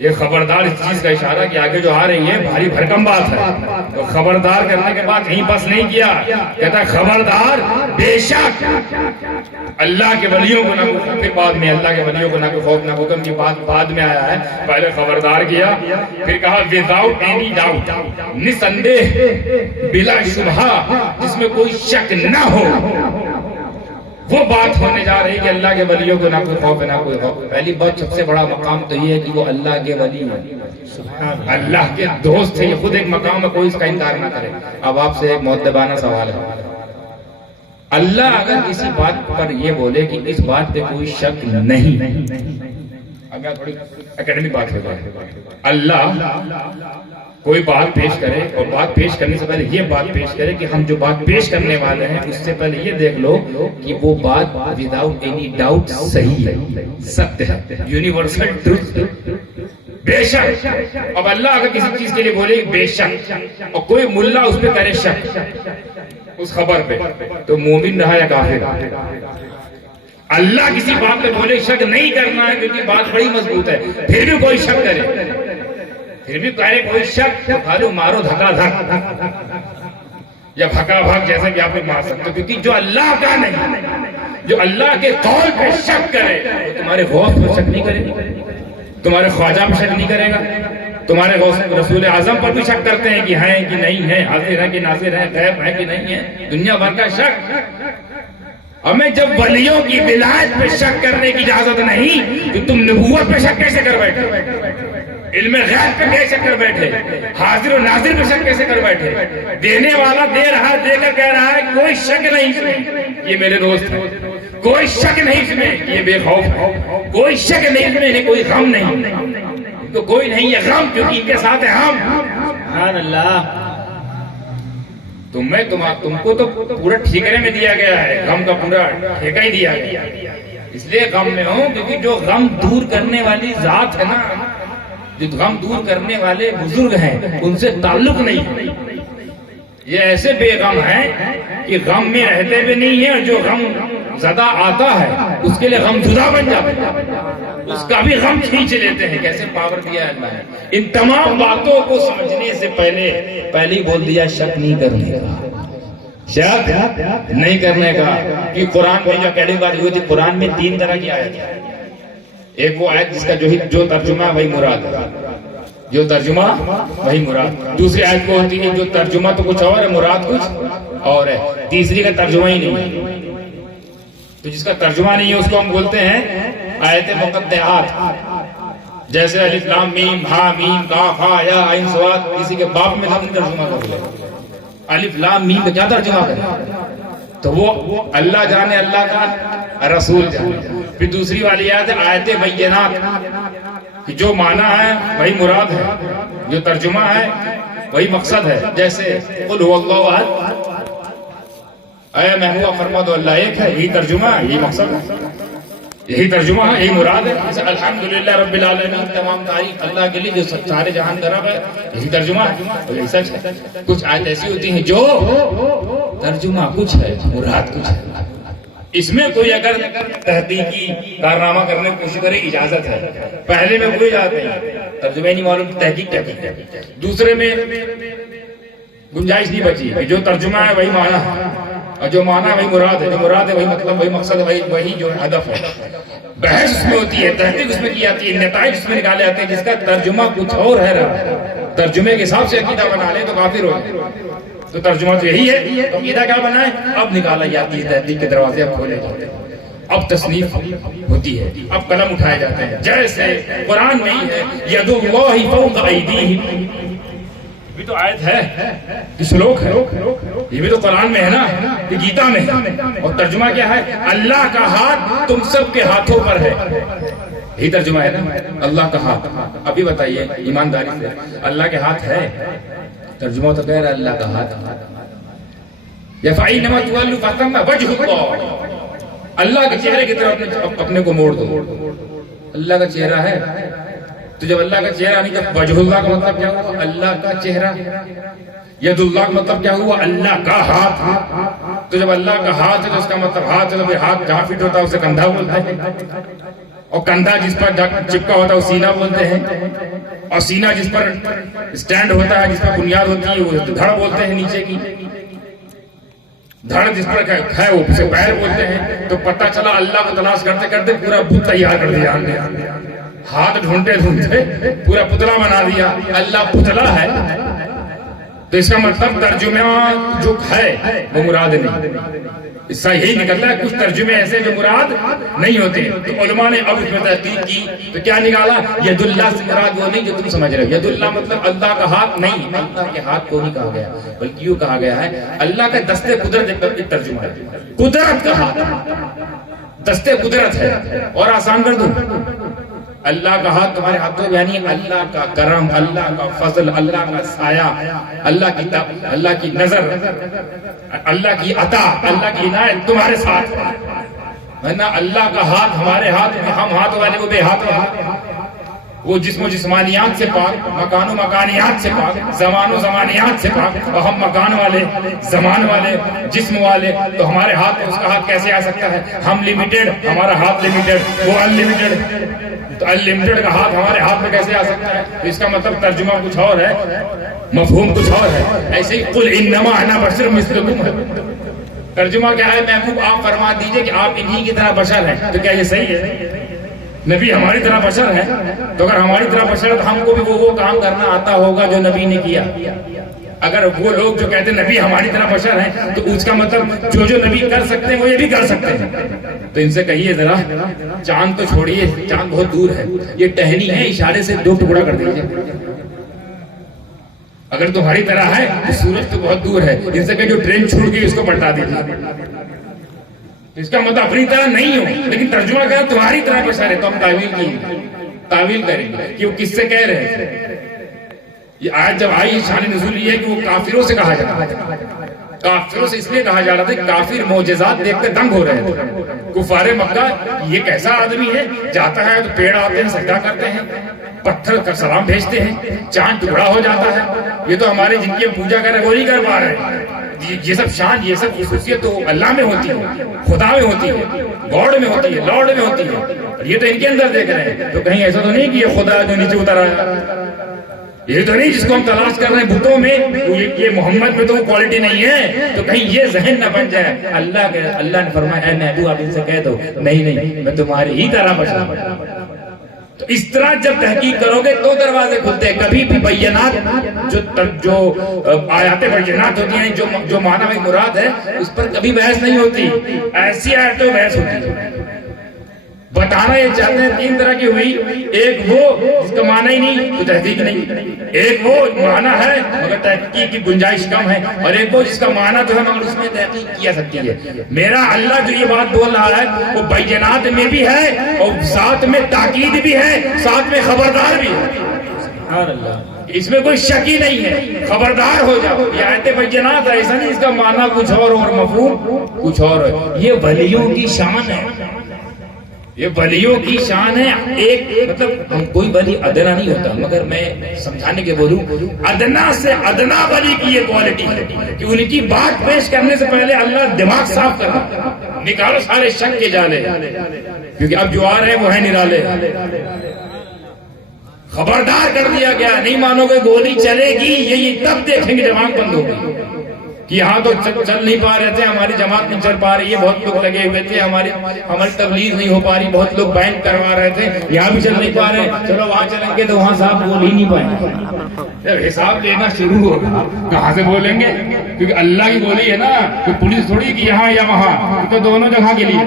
یہ خبردار اس چیز کا اشارہ کہ آگے جو آ رہی ہے بھاری بھرکم بات ہے. تو خبردار کرنے کے بعد کہیں بس نہیں کیا, کہتا ہے خبردار بے شک اللہ کے ولیوں کو نہ, پھر بعد میں اللہ کے ولیوں کو نہ کوئی خوف نہ حکم کی بات بعد میں آیا ہے. پہلے خبردار کیا, پھر کہا وداؤٹ اینی ڈاؤٹ, نسندیہ بلا شبہ, جس میں کوئی شک نہ ہو. وہ بات ہونے جا رہی کہ اللہ کے ولیوں کو نہ کوئی خوف ہے نہ کوئی خوف. پہلی بات سب سے بڑا مقام تو یہ ہے کہ وہ اللہ کے ولی ہیں, اللہ کے دوست ہیں. یہ خود ایک مقام ہے, کوئی اس کا انکار نہ کرے. اب آپ سے ایک مؤدبانہ سوال ہے, اللہ اگر کسی بات پر یہ بولے کہ اس بات پہ کوئی شک نہیں, اب میں تھوڑی اکیڈمک بات ہو جائے, اللہ کوئی بات پیش کرے اور بات پیش کرنے سے پہلے یہ بات پیش کرے کہ ہم جو بات پیش کرنے والے ہیں اس سے پہلے یہ دیکھ لو کہ وہ بات وداؤٹ اینی ڈاؤٹ صحیح ہے, ستیہ ہے, یونیورسل ٹروتھ. بے شک. اب اللہ اگر کسی چیز کے لیے بولے بے شک اور کوئی ملا اس پہ کرے شک اس خبر پہ, تو مومن رہا یا کافر؟ اللہ کسی بات پہ بولے شک نہیں کرنا ہے کیونکہ بات بڑی مضبوط ہے, پھر بھی کوئی شک کرے, پھر بھی کرے کوئی شک, تو بھالو مارو دھکا دھک یا بھکا بھگ جیسا کہ آپ مار سکتے ہو. کیونکہ جو اللہ کا نہیں, جو اللہ کے قول پہ شک کرے وہ تمہارے غوث پہ شک نہیں کرے گا, تمہارے خواجہ پہ شک نہیں کرے گا, تمہارے رسول اعظم پر بھی شک کرتے ہیں کہ ہیں کہ نہیں ہیں, حاضر ہیں کہ ناظر ہیں, غیب ہیں کہ نہیں ہیں, دنیا بھر کا شک. ہمیں جب ولیوں کی ولایت پہ شک کرنے کی اجازت نہیں تو تم نبوت پہ شک کیسے کر بیٹھے, علم غیب پہ کیسے کر بیٹھے, حاضر و ناظر پہ شک کیسے کر بیٹھے. دینے والا دے رہا ہے, دے کر کہہ رہا ہے کوئی شک نہیں اس میں یہ میرے دوست ہیں, کوئی شک نہیں اس میں یہ بے خوف ہے, کوئی شک نہیں اس میں کوئی غم نہیں, تو کوئی نہیں یہ غم کیونکہ ان کے ساتھ ہے ہم. سبحان اللہ. تم کو تو پورا ٹھیکرے میں دیا گیا ہے, غم کا پورا ٹھیکہ ہی دیا گیا, اس لیے غم میں ہوں کیونکہ جو غم دور کرنے والی ذات ہے نا, جو غم دور کرنے والے بزرگ ہیں ان سے تعلق نہیں. یہ ایسے بے غم ہیں کہ غم میں رہتے بھی نہیں ہیں, اور جو غم زدہ آتا ہے اس کے لیے غم زدہ بن جاتا ہے, اس کا بھی غم کھینچ لیتے ہیں. کیسے پاور دیا ہے اللہ نے. ان تمام باتوں کو سمجھنے سے پہلے ہی بول دیا شک نہیں کرنے کا, شک نہیں کرنے کا. کہ قرآن میں جو کہنے بات ہوئی تھی, قرآن میں 3 طرح کی آیت ہے. ایک وہ آیت جس کا جو ترجمہ وہی مراد ہے, جو ترجمہ وہی مراد. دوسری آیت کو ہوتی ہے جو ترجمہ تو کچھ اور ہے, مراد کچھ اور ہے. تیسری کا ترجمہ ہی نہیں ہے. تو جس کا ترجمہ نہیں ہے اس کو ہم بولتے ہیں آیت مقطعات. جیسے الف لام میم ہا میم کاف ہا یا عین صاد, کسی کے باپ میں ہم ترجمہ کر لیں. الف لام میم کا کیا ترجمہ کریں, تو وہ اللہ جانے, اللہ کا رسول جانے. پھر دوسری والی آیت بینات, جو معنی ہے وہی مراد ہے, جو ترجمہ ہے وہی مقصد ہے. جیسے قل هو اللہ احد, اے محبوب فرما دو اللہ ایک ہے, یہی ترجمہ ہے, یہی مقصد ہے, یہی ترجمہ ہے, یہی مراد ہے. جیسے الحمدللہ رب العالمین, تمام تعریف اللہ کے لیے جو سارے جہان کا رب ہے, یہی ترجمہ ہے, یہی سچ ہے. کچھ آیت ایسی ہوتی ہیں جو ترجمہ کچھ ہے مراد کچھ ہے. اس میں کوئی اگر تحقیقی کارنامہ کرنے کی کوشش کرے اجازت ہے. پہلے میں کوئی اجازت نہیں, ترجمہ نہیں معلوم, تحقیق. دوسرے میں گنجائش نہیں بچی کہ جو ترجمہ ہے وہی معنی ہے, اور جو معنی وہی مراد ہے، جو مراد ہے وہی مطلب، وہی مقصد، وہی جو ہدف ہے. بحث اس میں ہوتی ہے، تحقیق اس میں کی جاتی ہے، نتائج اس میں نکالے جاتے ہیں، جس کا ترجمہ کچھ اور ہے رہا. ترجمے کے حساب سے عقیدہ بنا لے تو کافر ہو جائے. تو ترجمہ تو یہی ہے. تو عقیدہ کیا بنائے؟ اب نکالا جاتی ہے، تحقیق کے دروازے اب کھولے جاتے ہیں، اب تصنیف ہوتی ہے، اب قلم اٹھائے جاتے ہیں. جیسے قرآن میں ہی ہے ید اللہ فوق ایدیہم، یہ بھی تو آیت ہے، یہ سلوک ہے، یہ بھی تو قرآن میں ہے نا، یہ گیتا میں ہے. اور ترجمہ کیا ہے؟ اللہ کا ہاتھ تم سب کے ہاتھوں پر ہے. یہی ترجمہ ہے نا، اللہ کا ہاتھ. ابھی بتائیے ایمانداری سے، اللہ کے ہاتھ ہے؟ ترجمہ تو کہہ رہا ہے اللہ کا ہاتھ. یا فَإِنَّمَا تُوَلُّوا فَثَمَّ وَجْهُ اللَّهِ، اللہ کے چہرے کی طرف اپنے کو موڑ دو. اللہ کا چہرہ ہے تو جب اللہ کا چہرہ نہیں تو وجہ اللہ کا مطلب کیا ہوا؟ اللہ کا چہرہ. ید اللہ کا مطلب کیا ہوا؟ اللہ کا ہاتھ. تو جب اللہ کا ہاتھ ہے تو اس کا مطلب ہاتھ ہے، تو ہاتھ جہاں فٹ ہوتا ہے اسے کندھا بولتے ہیں، اور کندھا جس پر چپکا ہوتا ہے وہ سینہ بولتے ہیں، اور سینہ جس پر سٹینڈ ہوتا ہے، جس پر بنیاد ہوتی ہے وہ دھڑ بولتے ہیں. نیچے کی دھڑ جس پر ہے وہ اسے پیر بولتے ہیں. تو پتہ چلا اللہ کو تلاش کرتے کرتے پورا بت تیار کر دیا ہم نے. ہاتھ ڈھونڈتے ڈھونڈتے پورا پتلا بنا دیا. اللہ پتلا ہے تو اس کا مطلب ترجمہ جو ہے وہ مراد نہیں. اس سے یہی نکلتا ہے کچھ ترجمے ایسے جو مراد نہیں ہوتے. تو علماء نے اب اس میں تحقیق کی تو کیا نکالا؟ ید اللہ سے مراد وہ نہیں جو تم سمجھ رہے ہو. ید اللہ مطلب اللہ کا ہاتھ نہیں، اللہ کے ہاتھ کو نہیں کہا گیا، بلکہ یوں کہا گیا ہے اللہ کا دستے قدرت. ایک ترجمہ ہے قدرت کا ہاتھ، دستے قدرت ہے. اور آسان کر دوں، اللہ کا ہاتھ تمہارے ہاتھوں، یعنی اللہ کا کرم، اللہ کا فضل، اللہ کا سایہ، اللہ کی نظر، اللہ کی عطا، اللہ کی عنایت تمہارے ساتھ. ورنہ اللہ کا ہاتھ ہمارے ہاتھ میں، ہم ہاتھ والے وہ بے ہاتھ ہیں. وہ جسم و جسمانیات سے پاک، مکان و مکانیات سے پاک، زمان و زمانیات سے پاک، اور ہم مکان والے، زمان والے، جسم والے. تو ہمارے ہاتھ میں اس کا ہاتھ کیسے آ سکتا ہے؟ ہم لمیٹڈ، ہمارا ہاتھ لمیٹڈ، وہ انلمیٹڈ. تو انلمیٹڈ کا ہاتھ ہمارے ہاتھ میں کیسے آ سکتا ہے؟ تو اس کا مطلب ترجمہ کچھ اور ہے، مفہوم کچھ اور ہے. ایسے ہی قل انما انا بشر مثلکم ہے. ترجمہ کیا ہے؟ محبوب آپ فرما دیجئے کہ آپ انہی کی طرح بشر ہیں. تو کیا یہ صحیح ہے؟ نبی ہماری طرح بشر ہے، تو اگر ہماری طرح بشر ہے تو ہم کو بھی وہ کام کرنا آتا ہوگا جو نبی نے کیا. اگر وہ لوگ جو کہتے ہیں نبی ہماری طرح بشر ہیں تو اس کا مطلب جو نبی کر سکتے ہیں وہ یہ بھی کر سکتے ہیں. تو ان سے کہیے ذرا چاند تو چھوڑیے، چاند بہت دور ہے، یہ ٹہنی ہے، اشارے سے 2 ٹکڑا کر دیجیے. اگر تمہاری طرح ہے تو سورج تو بہت دور ہے، ان سے کہ جو ٹرین چھوٹ گئی اس کو پلٹا دیجیے. اس کا مطلب اپنی طرح نہیں ہو، لیکن ترجمہ کیا تمہاری طرح بشر ہے. تو ہم تعویل کریں گے کہ وہ کس سے کہہ رہے ہیں. یہ آیت جب آئی شان نزول یہ ہے کہ وہ کافروں سے کہا جاتا ہے. کافروں سے اس لیے کہا جا رہا تھا کہ کافر معجزات دیکھ کر دنگ ہو رہے تھے. کفار مکہ یہ کیسا آدمی ہے، جاتا ہے تو پیڑ آتے ہیں سجدہ کرتے ہیں، پتھر کا سلام بھیجتے ہیں، چاند ٹکڑا ہو جاتا ہے. یہ تو ہمارے جن کی پوجا کر رہے وہ نہیں کر پا رہے. یہ سب شان، یہ سب خصوصیت تو اللہ میں ہوتی ہے، خدا میں ہوتی ہے، گاڈ میں ہوتی ہے، لارڈ میں ہوتی ہے. یہ تو ان کے اندر دیکھ رہے ہیں. تو کہیں ایسا تو نہیں کہ یہ خدا جو نیچے اتر آیا، یہ تو نہیں جس کو ہم تلاش کر رہے ہیں بتوں میں، یہ محمد میں تو وہ کوالٹی نہیں ہے. تو کہیں یہ ذہن نہ بن جائے. اللہ نے فرمایا اے محبوب آپ ان سے کہہ دو نہیں میں تمہاری ہی طرح بشر ہوں. تو اس طرح جب تحقیق کرو گے تو دروازے کھلتے ہیں. کبھی بھی بینات جو آیات بینات ہوتی ہیں، جو معنی میں مراد ہے اس پر کبھی بحث نہیں ہوتی. ایسی آیتوں بحث ہوتی ہے. بتانا یہ چاہتے ہیں 3 طرح کی ہوئی. ایک وہ جس کا معنی ہی نہیں تو تحقیق نہیں، ایک وہ معنی ہے مگر تحقیق کی گنجائش کم ہے، اور ایک وہ جس کا معنی تو ہے مگر اس میں تحقیق کیا سکتی ہے. میرا اللہ جو یہ بات بول رہا ہے وہ بینات میں بھی ہے، اور ساتھ میں تاکید بھی ہے، ساتھ میں خبردار بھی ہے. سبحان اللہ، اس میں کوئی شک ہی نہیں ہے. خبردار ہو جاؤ، یہ آیت بینات ہے، ایسا نہیں اس کا معنی کچھ اور مفہوم کچھ اور ہے. یہ ولیوں کی شان ہے، یہ ولیوں کی شان ہے. ایک مطلب ہم کوئی ولی ادنا نہیں ہوتا، مگر میں سمجھانے کے بولوں ادنا سے ادنا ولی کی یہ کوالٹی ہے کہ ان کی بات پیش کرنے سے پہلے اللہ دماغ صاف کرنا، نکالو سارے شک کے جالے، کیونکہ اب جو آ رہے ہیں وہ ہے نرالے. خبردار کر دیا گیا، نہیں مانو گے گولی چلے گی. یہ تب دیکھیں گے جب آنکھ بند ہوگی کہ یہاں تو چل نہیں پا رہے تھے، ہماری جماعت نہیں چل پا رہی ہے، بہت لوگ لگے ہوئے تھے، ہماری تبلیغ نہیں ہو پا رہی، بہت لوگ بیان کروا رہے تھے، یہاں بھی چل نہیں پا رہے، چلو وہاں چلیں گے تو وہاں صاحب بول ہی نہیں پائیں گے۔ جب حساب لینا شروع ہوگا کہاں سے بولیں گے؟ کیونکہ اللہ کی بولی ہے نا کہ پولیس تھوڑی کہ یہاں یا وہاں، تو دونوں جگہ کے لیے،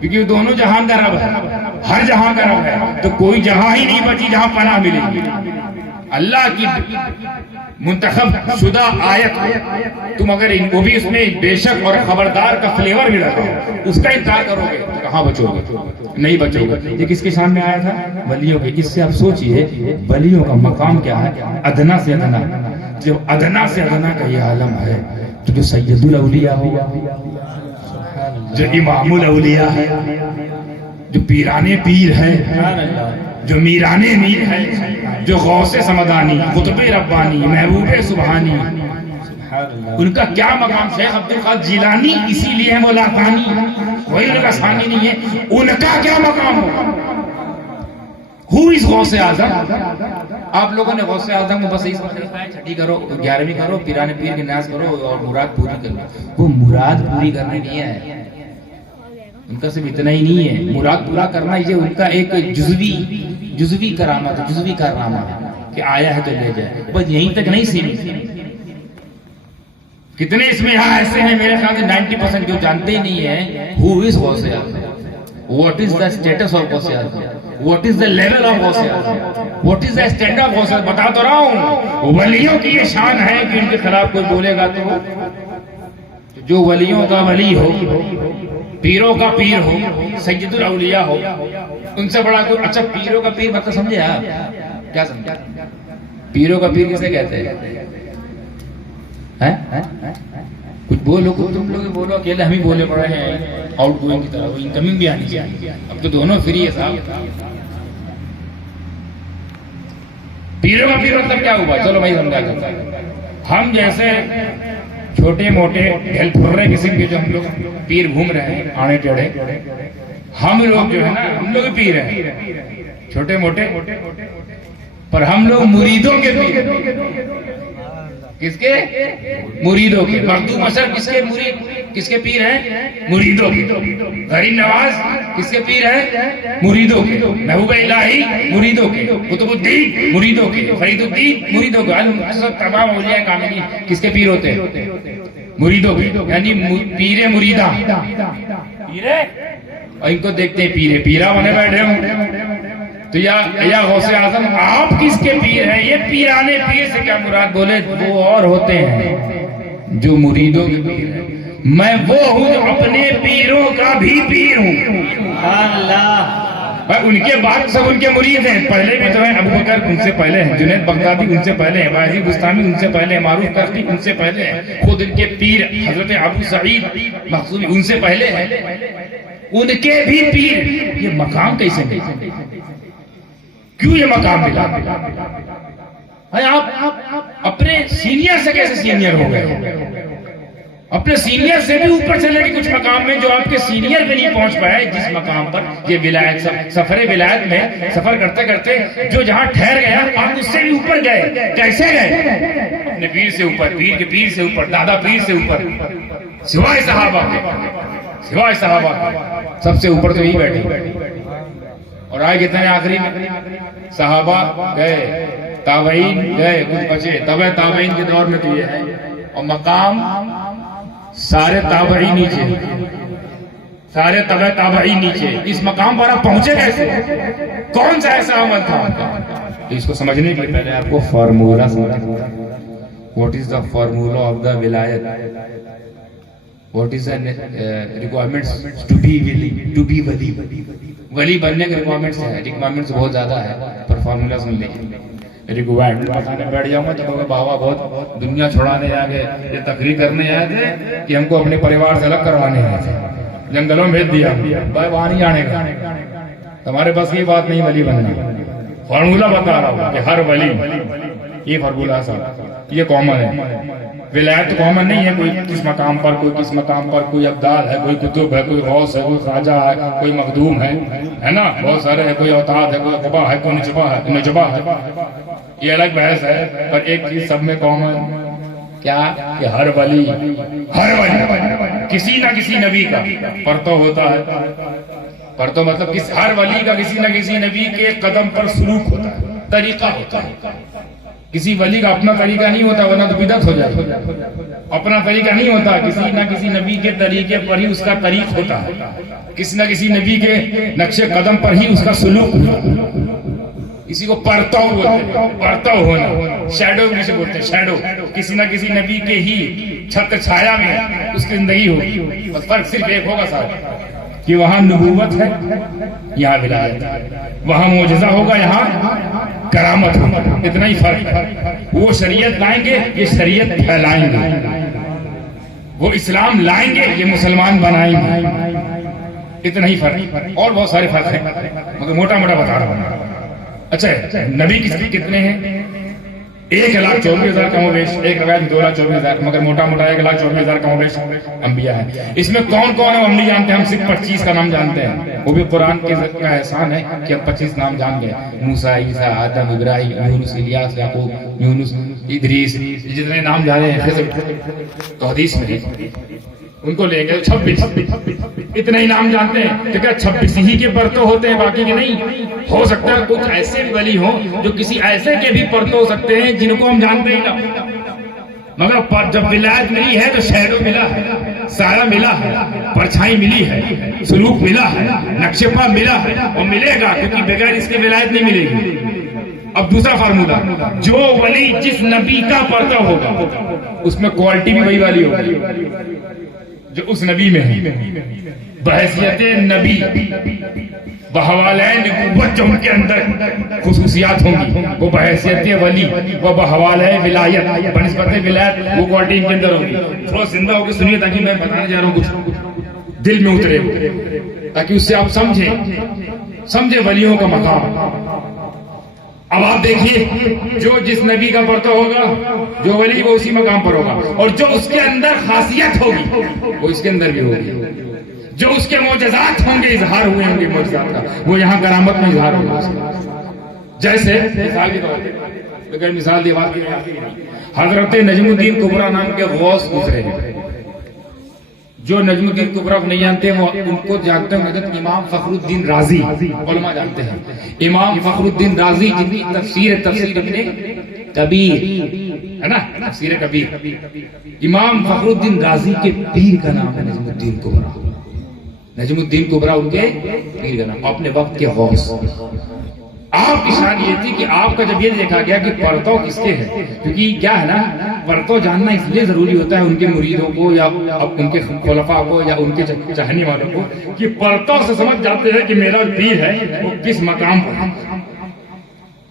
کیونکہ دونوں جہان کا رب ہے، ہر جہاں کا رب ہے، تو کوئی جہاں ہی نہیں بچی جہاں پناہ ملے گی۔ اللہ کی منتخب شدہ آیت تم اگر وہ بھی اس میں بے شک اور خبردار کا فلیور بھی رکھو، اس کا انکار کرو گے تو کہاں بچو گے؟ نہیں بچو گے۔ یہ کس کے سامنے آیا تھا؟ ولیوں کے۔ اس سے آپ سوچئے ولیوں کا مقام کیا ہے؟ ادنا سے ادنا، جو ادنا سے ادنا کا یہ عالم ہے، تو جو سید الاولیاء ہو، جو امام الاولیاء ہے، جو پیرانے پیر ہے، جو میرانے میر ہے، جو غوث سمدانی، قطب ربانی، محبوب سبحانی، ان کا کیا مقام؟ شیخ عبدالقادر جیلانی اسی لیے ہے وہ لاکانی، وہی ان کا ثانی نہیں ہے، ان کا کیا مقام ہوگا؟ ہو اس غوث اعظم؟ آپ لوگوں نے غوث اعظم کو بس اس چھٹی کرو، 11ویں کرو، پیرانے پیر کے نیاز کرو اور مراد پوری کرو۔ وہ مراد پوری کرنے نہیں ہے، ان کا صرف اتنا ہی نہیں ہے، مراد پورا کرنا یہ ان کا ایک جزوی کرامت، جزوی کارنامہ ہے کہ آیا ہے تو لے جائے، بس یہیں تک نہیں سیمت۔ کتنے اس میں یہاں ایسے ہیں میرے خیال سے 90% جو جانتے ہی نہیں ہیں who is Ghaus Azam, what is the status of Ghaus Azam, what is the level of Ghaus Azam, what is the standard of غوث اعظم۔ بتا تو رہا ہوں ولیوں کی یہ شان ہے کہ ان کے خلاف کوئی بولے گا تو جو ولیوں کا ولی ہو، پیروں کا پیر ہو، سید الاولیاء ہو، ان سے بڑا کوئی۔ اچھا پیروں کا پیر مطلب سمجھے آپ کیا سمجھے؟ پیروں کا پیر کسے کہتے ہیں؟ کچھ بولو، تم لوگ بولو، اکیلے ہم ہی بولے پڑے ہیں آؤٹ گوئنگ کی طرح، انکمنگ بھی آنی چاہیے، اب تو دونوں فری ہے صاحب۔ پیروں کا پیر مطلب کیا ہوا؟ چلو بھائی سمجھا کرتا ہے، ہم جیسے چھوٹے موٹے ڈھل پھر رہے قسم کے جو ہم لوگ پیر گھوم رہے ہیں آنے ٹیڑھے، ہم لوگ جو ہے نا ہم لوگ پیر ہیں چھوٹے موٹے، پر ہم لوگ مریدوں کے پیر۔ کس کے؟ مریدوں کے۔ مخدوم اشرف کس کے مرید، کس کے پیر ہیں؟ مریدوں کے۔ غریب نواز کس کے پیر ہیں؟ مریدوں کے۔ محبوب الہی مریدوں کے۔ قطب الدین مریدوں کے۔ فرید الدین مریدوں کے۔ تمام اولیاء کاملین کس کے پیر ہوتے ہیں؟ مریدوں کے، یعنی پیر مریدہ، پیرے، اور ان کو دیکھتے ہیں پیرے، پیرا بنے بیٹھے ہوں تو یا غوث اعظم آپ کس کے پیر ہیں؟ یہ پیرانے پیر سے کیا مراد؟ بولے وہ اور ہوتے ہیں جو مریدوں کے پیر ہیں، میں وہ ہوں جو اپنے پیروں کا بھی پیر ہوں۔ اللہ، ان کے بعد سب ان کے مرید ہیں، پہلے بھی تو ہیں، ابو بکر ان سے پہلے ہیں، جنید بغدادی ان سے پہلے ہیں، باعث بستامی ان سے پہلے ہیں، معروف تختی ان سے پہلے ہیں، خود ان کے پیر حضرت ابو سعید مخزومی ان سے پہلے ہیں، ان کے بھی پیر۔ یہ مقام کیسے ملا؟ کیوں یہ مقام ملا؟ آپ اپنے سینئر سے کیسے سینئر ہو گئے؟ اپنے سینئر سے بھی اوپر چلے گی کچھ مقام میں جو آپ کے سینئر بھی نہیں پہنچ پائے، جس مقام پر یہ ولایت، سفر ولایت میں سفر کرتے کرتے جو جہاں ٹھہر گیا آپ اس سے بھی اوپر گئے۔ کیسے گئے؟ اپنے پیر سے اوپر، پیر کے پیر سے اوپر، دادا پیر سے اوپر، سوائے صحابہ کے، سوائے صحابہ کے سب سے اوپر تو یہی بیٹھے۔ اور آئے کتنے آخری میں؟ صحابہ گئے، تابعین گئے، کچھ بچے، تبع تابعین کے دور میں تو یہ ہے، اور مقام سارے تابعین نیچے، سارے تبع تابعین نیچے، اس مقام پر آپ پہنچے کیسے؟ کون سا ایسا عمل تھا؟ اس کو سمجھنے کے لیے پہلے آپ کو فارمولا سمجھنا۔ What is the formula of the wilayat? What is the requirements to be wali? To be wali. ولی بننے کے ریکوائرمنٹس ہیں، ریکوائرمنٹس بہت زیادہ ہے، پر فارمولا سن لیجیے۔ ریکوائرمنٹ بتانے بیٹھ جاؤں گا تو کہوں گا بابا بہت دنیا چھوڑانے آ گئے، یہ تقریر کرنے آئے تھے کہ ہم کو اپنے پریوار سے الگ کروانے آئے تھے، جنگلوں میں بھیج دیا بھائی وہاں نہیں آنے کا، تمہارے پاس یہ بات نہیں ولی بننا۔ فارمولا بتا رہا ہوں کہ ہر ولی، یہ فارمولا صاحب یہ کامن ہے، ولایت کامن نہیں ہے، کوئی کس مقام پر، کوئی کس مقام پر، کوئی ابدال ہے، کوئی کتب ہے، کوئی غوث ہے، کوئی خواجہ ہے، کوئی مخدوم ہے نا، بہت سارے ہے، کوئی اوتاد ہے، کوئی قبا ہے، کوئی نجبہ ہے، یہ الگ بحث ہے، پر ایک چیز سب میں کامن کیا کہ ہر ولی کسی نہ کسی نبی کا پرتو ہوتا ہے. پرتو مطلب ہر ولی کا کسی نہ کسی نبی کے قدم پر سلوک ہوتا ہے، طریقہ ہوتا ہے. کسی ولی کا اپنا طریقہ نہیں ہوتا ورنہ تو بدعت ہو جائے. اپنا طریقہ نہیں ہوتا، کسی نہ کسی نبی کے طریقے پر ہی اس کا طریق ہوتا ہے، کسی نہ کسی نبی کے نقش قدم پر ہی اس کا سلوک ہوتا ہے. اسی کو پرتو بولتے ہیں، پرتو ہونا. شیڈو بھی سے بولتے ہیں، شیڈو. کسی نہ کسی نبی کے ہی چھت چھایا میں اس کی زندگی ہوگی. بس فرق صرف ایک ہوگا صاحب کہ وہاں نبوت ہے، یہاں ولایت ہے. وہاں معجزہ ہوگا، یہاں کرامت ہوگا. اتنا ہی فرق ہے. وہ شریعت لائیں گے، یہ شریعت پھیلائیں گے. وہ اسلام لائیں گے، یہ مسلمان بنائیں گے. اتنا ہی فرق. اور بہت سارے فرق ہیں مگر موٹا موٹا بتا رہا ہوں. اچھا نبی کتنے ہیں؟ 1,24,000 کم و بیش. ایک روایت 2,24,000 مگر موٹا موٹا 1,24,000 کم و بیش انبیاء ہیں. اس میں کون کون ہے ہم نہیں جانتے. ہم صرف 25 کا نام جانتے ہیں. وہ بھی قرآن کے کا احسان ہے کہ ہم 25 نام جان گئے. موسیٰ، عیسیٰ، آدم، ابراہیم، یونس، الیاس، یعقوب، یونس، ادریس، جتنے نام جانے ہیں تو حدیث میں ان کو لے گئے 26. اتنے ہی نام جانتے ہیں کہ کیا 26 ہی کے پرتو ہوتے ہیں، باقی کے نہیں؟ ہو سکتا ہے کچھ ایسے بھی ولی ہوں جو کسی ایسے کے بھی پرتو ہو سکتے ہیں جن کو ہم جانتے ہی نہ. مگر جب ولایت ملی ہے تو شیڈو ملا ہے، سایہ ملا ہے، پرچھائی ملی ہے، سلوک ملا ہے، نقش پا ملا ہے. اور ملے گا کیونکہ بغیر اس کے ولایت نہیں ملے گی. اب دوسرا فارمولہ، جو ولی جس نبی کا پرتو ہوگا اس میں کوالٹی بھی وہی والی ہوگی جو اس نبی میں ہے. بحیثیت نبی بحوالہ نبوت جو ان کے اندر خصوصیات ہوں گی وہ بحیثیت ولی و بحوالہ ولایت بنسبت ولایت وہ کوالٹی ان کے اندر ہوگی. تھوڑا زندہ ہو کے سنیے تاکہ میں بتانے جا رہا ہوں کچھ دل میں اترے، تاکہ اس سے آپ سمجھیں ولیوں کا مقام. اب آپ دیکھیے جو جس نبی کا پرتو ہوگا، جو ولی وہ اسی مقام پر ہوگا. اور جو اس کے اندر خاصیت ہوگی وہ اس کے اندر بھی ہوگی. جو اس کے معجزات ہوں گے، اظہار ہوئے ہوں گے معجزات کا، وہ یہاں کرامت میں اظہار ہوگا. جیسے مثال کے طور پر اگر مثال دی بات حضرت نجم الدین کبریٰ نام کے غوث گزرے ہیں. جو نجم الدین کبریٰ کو نہیں جانتے وہ ان کو جانتے ہیں حضرت امام فخر الدین رازی. علماء جانتے ہیں امام فخر الدین رازی جن کی تفسیر ابن کبیر ہے نا، تفسیر کبیر. امام فخر الدین رازی کے پیر کا نام ہے نجم الدین کبریٰ. نجم الدین کبریٰ ان کے پیر کا نام، اپنے وقت کے غوث. آپ کی شان یہ تھی کہ آپ کا جب یہ دیکھا گیا کہ پرتو کس کے ہیں، کیونکہ کیا ہے نا پرتو جاننا اس لیے ضروری ہوتا ہے ان کے مریدوں کو یا ان کے خلفاء کو یا ان کے چاہنے والوں کو کہ پرتو سے سمجھ جاتے ہیں کہ میرا پیر ہے وہ کس مقام پر،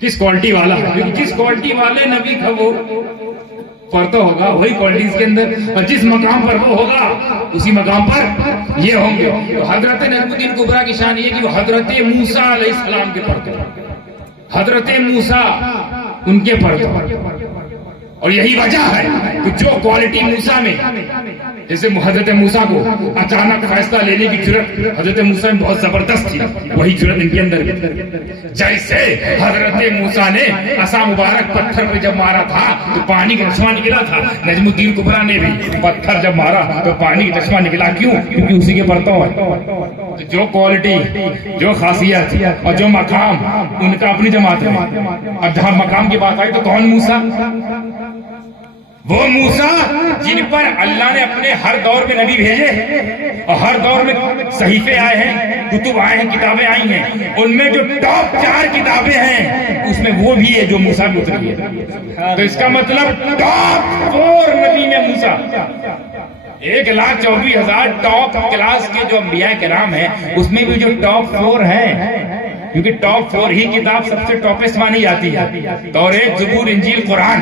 کس کوالٹی والا ہے. کیونکہ جس کوالٹی والے نبی کا وہ پرتو ہوگا وہی کوالٹی اس کے اندر، اور جس مقام پر وہ ہوگا اسی مقام پر یہ ہوں گے. حضرت نجم الدین کبریٰ کی شان یہ کہ وہ حضرت موسیٰ علیہ السلام کے پرتو، حضرت موسیٰ ان کے پرتو. اور یہی وجہ ہے کہ جو کوالٹی موسیٰ میں، جیسے حضرت موسیٰ کو اچانک فیصلہ لینے کی جرأت حضرت موسیٰ میں بہت زبردست تھی، وہی جرأت ان کے اندر بھی. جیسے حضرت موسیٰ نے عصا مبارک پتھر پہ جب مارا تھا تو پانی کا چشمہ نکلا تھا، نجم الدین کبریٰ نے بھی پتھر جب مارا تو پانی کا چشمہ نکلا. کیوں؟ کیونکہ اسی کے پرتو ہے. جو کوالٹی، جو خاصیت اور جو مقام ان کا اپنی جماعت میں. اب جہاں مقام کی بات آئی تو کون موسیٰ؟ وہ موسیٰ جن پر اللہ نے اپنے ہر دور میں نبی بھیجے اور ہر دور میں صحیفے آئے ہیں، کتب آئے ہیں، کتابیں آئی ہیں. ان میں جو ٹاپ 4 کتابیں ہیں اس میں وہ بھی ہے جو موسیٰ بھی اتری ہے. تو اس کا مطلب ٹاپ 4 نبی میں موسیٰ. 1,24,000 ٹاپ کلاس کے جو انبیاء کرام ہیں اس میں بھی جو ٹاپ 4 ہیں، کیونکہ ٹاپ 4 ہی کتاب سب سے ٹاپسٹ مانی جاتی ہے. توریت، زبور، انجیل، قرآن.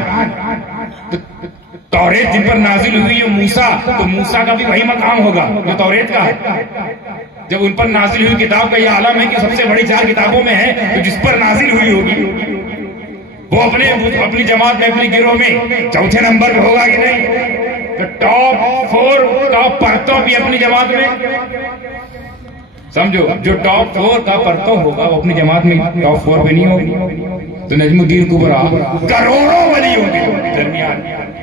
توریت جن پر نازل ہوئی ہے موسیٰ، تو موسیٰ کا بھی وہی مقام ہوگا جو توریت کا ہے. جب ان پر نازل ہوئی کتاب کا یہ عالم ہے کہ سب سے بڑی 4 کتابوں میں ہے، تو جس پر نازل ہوئی ہوگی وہ اپنی جماعت میں، اپنی گروہ میں چوتھے نمبر پہ ہوگا کہ نہیں؟ تو ٹاپ 4 ٹاپ پرتو بھی اپنی جماعت میں سمجھو. جو ٹاپ 4 کا پرتو ہوگا وہ اپنی جماعت میں ٹاپ 4 پہ نہیں ہوگی. تو نجم الدین کبریٰ کروڑوں ولی ہوں گے درمیان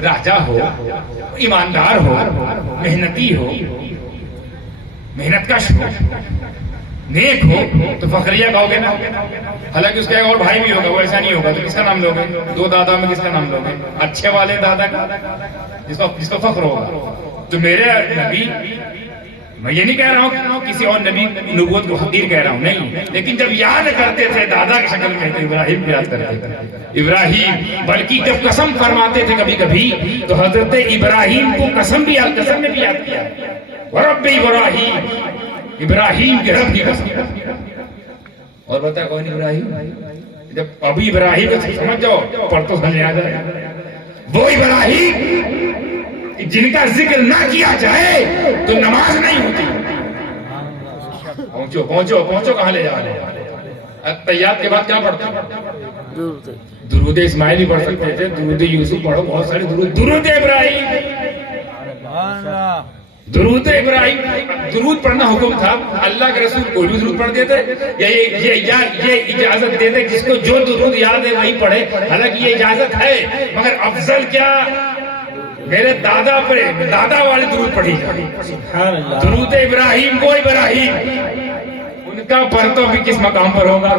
راجا ہو، ایماندار ہو، محنتی ہو، محنت کش ہو، نیک ہو تو فخریہ کہو گے نا. حالانکہ اس کا ایک اور بھائی بھی ہوگا، وہ ایسا نہیں ہوگا تو کس کا نام لوگے؟ دو دادا میں کس کا نام لوگے؟ اچھے والے دادا کا، جس کو فخر ہوگا. تو میرے نبی، میں یہ نہیں کہہ رہا ہوں کسی اور نبی نبوت کو حقیر کہہ رہا ہوں، نہیں، لیکن جب یاد کرتے تھے دادا کی شکل میں تو ابراہیم کو یاد کرتے تھے. ابراہیم، بلکہ جب قسم فرماتے تھے کبھی کبھی تو حضرت ابراہیم کو قسم میں بھی یاد کیا. ورب ابراہیم، ابراہیم کے رب کی قسم. اور بتا کون ابراہیم؟ جب ابھی ابراہیم کو سمجھ جاؤ، پڑھ تو سمجھ آ جائے. وہ ابراہیم جن کا ذکر نہ کیا جائے تو نماز نہیں ہوتی. پہنچو پہنچو پہنچو، کہاں لے جا رہے ہیں؟ تحیات کے بعد کیا پڑھتے ہیں؟ درود اسماعیل ہی پڑھ سکتے تھے، درود یوسف پڑھو، بہت سارے درود. درود ابراہیم، درود ابراہیم. درود پڑھنا حکم تھا. اللہ کے رسول کوئی بھی درود پڑھ دیتے یا یہ اجازت دیتے جس کو جو درود یاد ہے وہی پڑھے. حالانکہ یہ اجازت ہے، مگر افضل کیا میرے دادا پر دادا والے درود پڑھی جائے. درود ابراہیم، وہ ابراہیم، ان کا پرتو بھی کس مقام پر ہوگا؟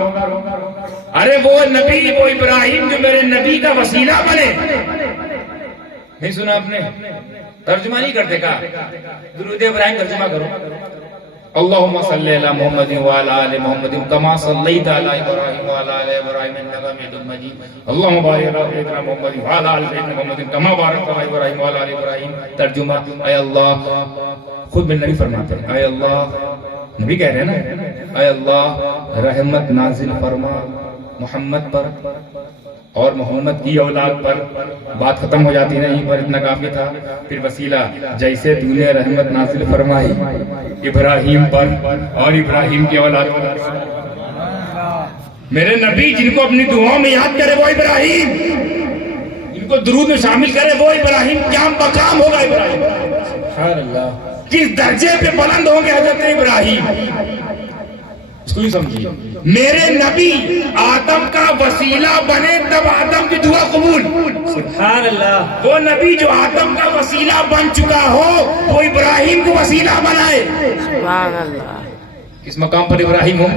ارے وہ نبی، وہ ابراہیم جو میرے نبی کا وسیلہ بنے. نہیں سنا آپ نے؟ ترجمہ نہیں کرتے کا؟ درود ابراہیم ترجمہ کرو. اللہم صلی علی محمد وعلی آل محمد کما صلیت علی ابراہیم وعلی آل ابراہیم انک حمید مجید. اللہم بارک علی سیدنا محمد وعلی آل سیدنا محمد کما بارکت علی ابراہیم وعلی آل ابراہیم. ترجمہ، اے اللہ، خود میرے نبی فرماتے ہیں، اے اللہ، نبی کہہ رہے ہیں نا، اے اللہ رحمت نازل فرما محمد پر اور محمد کی اولاد پر. بات ختم ہو جاتی نہیں پر اتنا کافی تھا. پھر وسیلہ، جیسے تو نے رحمت نازل فرمائی ابراہیم پر اور ابراہیم کی اولاد پر. میرے نبی جن کو اپنی دعاؤں میں یاد کرے وہ ابراہیم، ان کو درود میں شامل کرے وہ ابراہیم. کیا مقام ہوگا ابراہیم؟ سبحان اللہ. کس درجے پہ بلند ہوں گے حضرت ابراہیم؟ اس کو ہی سمجھیے. میرے نبی آدم کا وسیلہ بنے تب آدم کی دعا قبول. سبحان اللہ. وہ نبی جو آدم کا وسیلہ بن چکا ہو وہ ابراہیم کو وسیلہ بنائے. سبحان اللہ. کس مقام پر ابراہیم ہو؟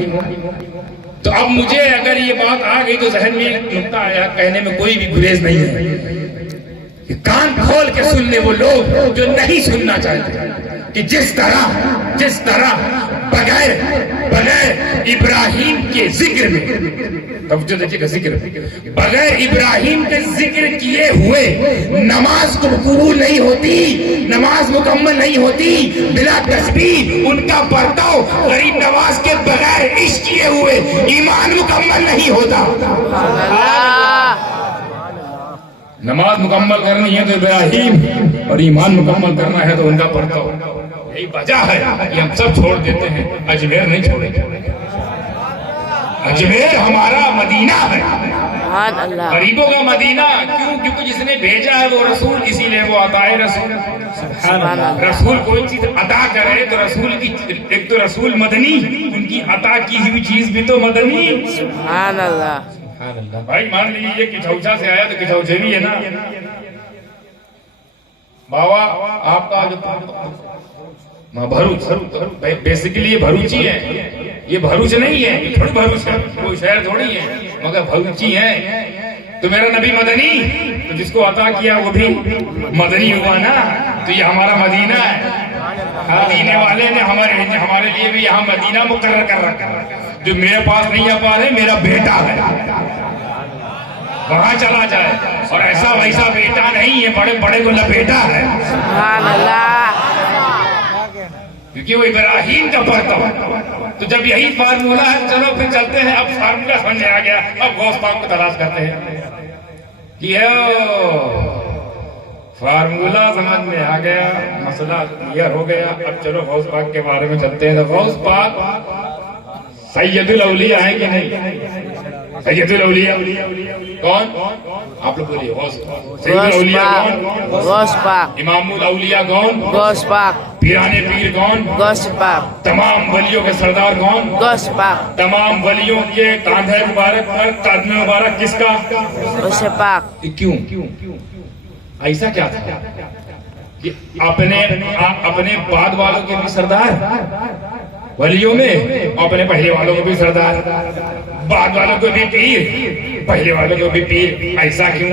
تو اب مجھے اگر یہ بات آ گئی تو ذہن میں نقطہ آیا، کہنے میں کوئی بھی گریز نہیں ہے. کان کھول کے سن لے وہ لوگ جو نہیں سننا چاہتے کہ جس طرح بغیر ابراہیم کے ذکر میں، توجہ دیکھیے گا، ذکر بغیر ابراہیم کے ذکر کیے ہوئے نماز قبول نہیں ہوتی، نماز مکمل نہیں ہوتی. بلا تسبیح ان کا پرتو غریب نواز کے بغیر عشق کیے ہوئے ایمان مکمل نہیں ہوتا. نماز مکمل کرنی ہے تو ابراہیم، اور ایمان مکمل کرنا ہے تو ان کا پرتو. یہی وجہ ہے کہ ہم سب چھوڑ دیتے ہیں، اجمیر نہیں چھوڑیں گے. اجمیر ہمارا مدینہ ہے، غریبوں کا مدینہ. کیوں؟ کیونکہ جس نے بھیجا ہے وہ رسول، اسی لیے وہ عطا رسول. رسول کوئی چیز عطا کرے تو رسول کی، ایک تو رسول مدنی، ان کی عطا کی ہوئی چیز بھی تو مدنی. سبحان اللہ. بھائی مان لیجیے کچھوچا سے آیا تو کچھوچے بھی ہے نا. بابا آپ کا جو بھروچ، بیسیکلی یہ بھروچی ہے، یہ بھروچ نہیں ہے، یہ تھوڑی بھروچ ہے، کوئی شہر تھوڑی ہے، مگر بھروچی ہے. تو میرا نبی مدنی، تو جس کو عطا کیا وہ بھی مدنی ہوا نا. تو یہ ہمارا مدینہ ہے. مدینے والے نے ہمارے لیے بھی یہاں مدینہ مقرر کر رکھا. جو میرے پاس نہیں آ پا رہے، میرا بیٹا ہے، وہاں چلا جائے. اور ایسا ویسا بیٹا نہیں ہے، بڑے بڑے کو لپیٹا ہے. سبحان اللہ. کیونکہ وہ ابراہیم کا پرتو ہے. تو جب یہی فارمولہ ہے، چلو پھر چلتے ہیں. اب فارمولہ سمجھ میں آ گیا، اب غوث پاک کو تلاش کرتے ہیں. فارمولہ سمجھ میں آ گیا، مسئلہ کلیئر ہو گیا. اب چلو غوث پاک کے بارے میں چلتے ہیں. غوث پاک سید الاولیاء ہے کہ نہیں؟ سید الاولیاء کون؟ آپ لوگ بولیے. سید الاولیاء کون؟ غوث پاک. امام الاولیاء کون؟ غوث پاک. پیرانے پیر کون؟ غوث پاک. تمام ولیوں کے سردار کون؟ غوث پاک. تمام ولیوں کے کاندھے مبارک پر قدم مبارک کس کا؟ غوث پاک. کیوں؟ ایسا کیا تھا کہ اپنے بعد والوں کے بھی سردار ولیوں میں، اپنے پہلے والوں کو بھی سردار، بعد والوں کو بھی پیر، پہلے والوں کو بھی پیر. ایسا کیوں؟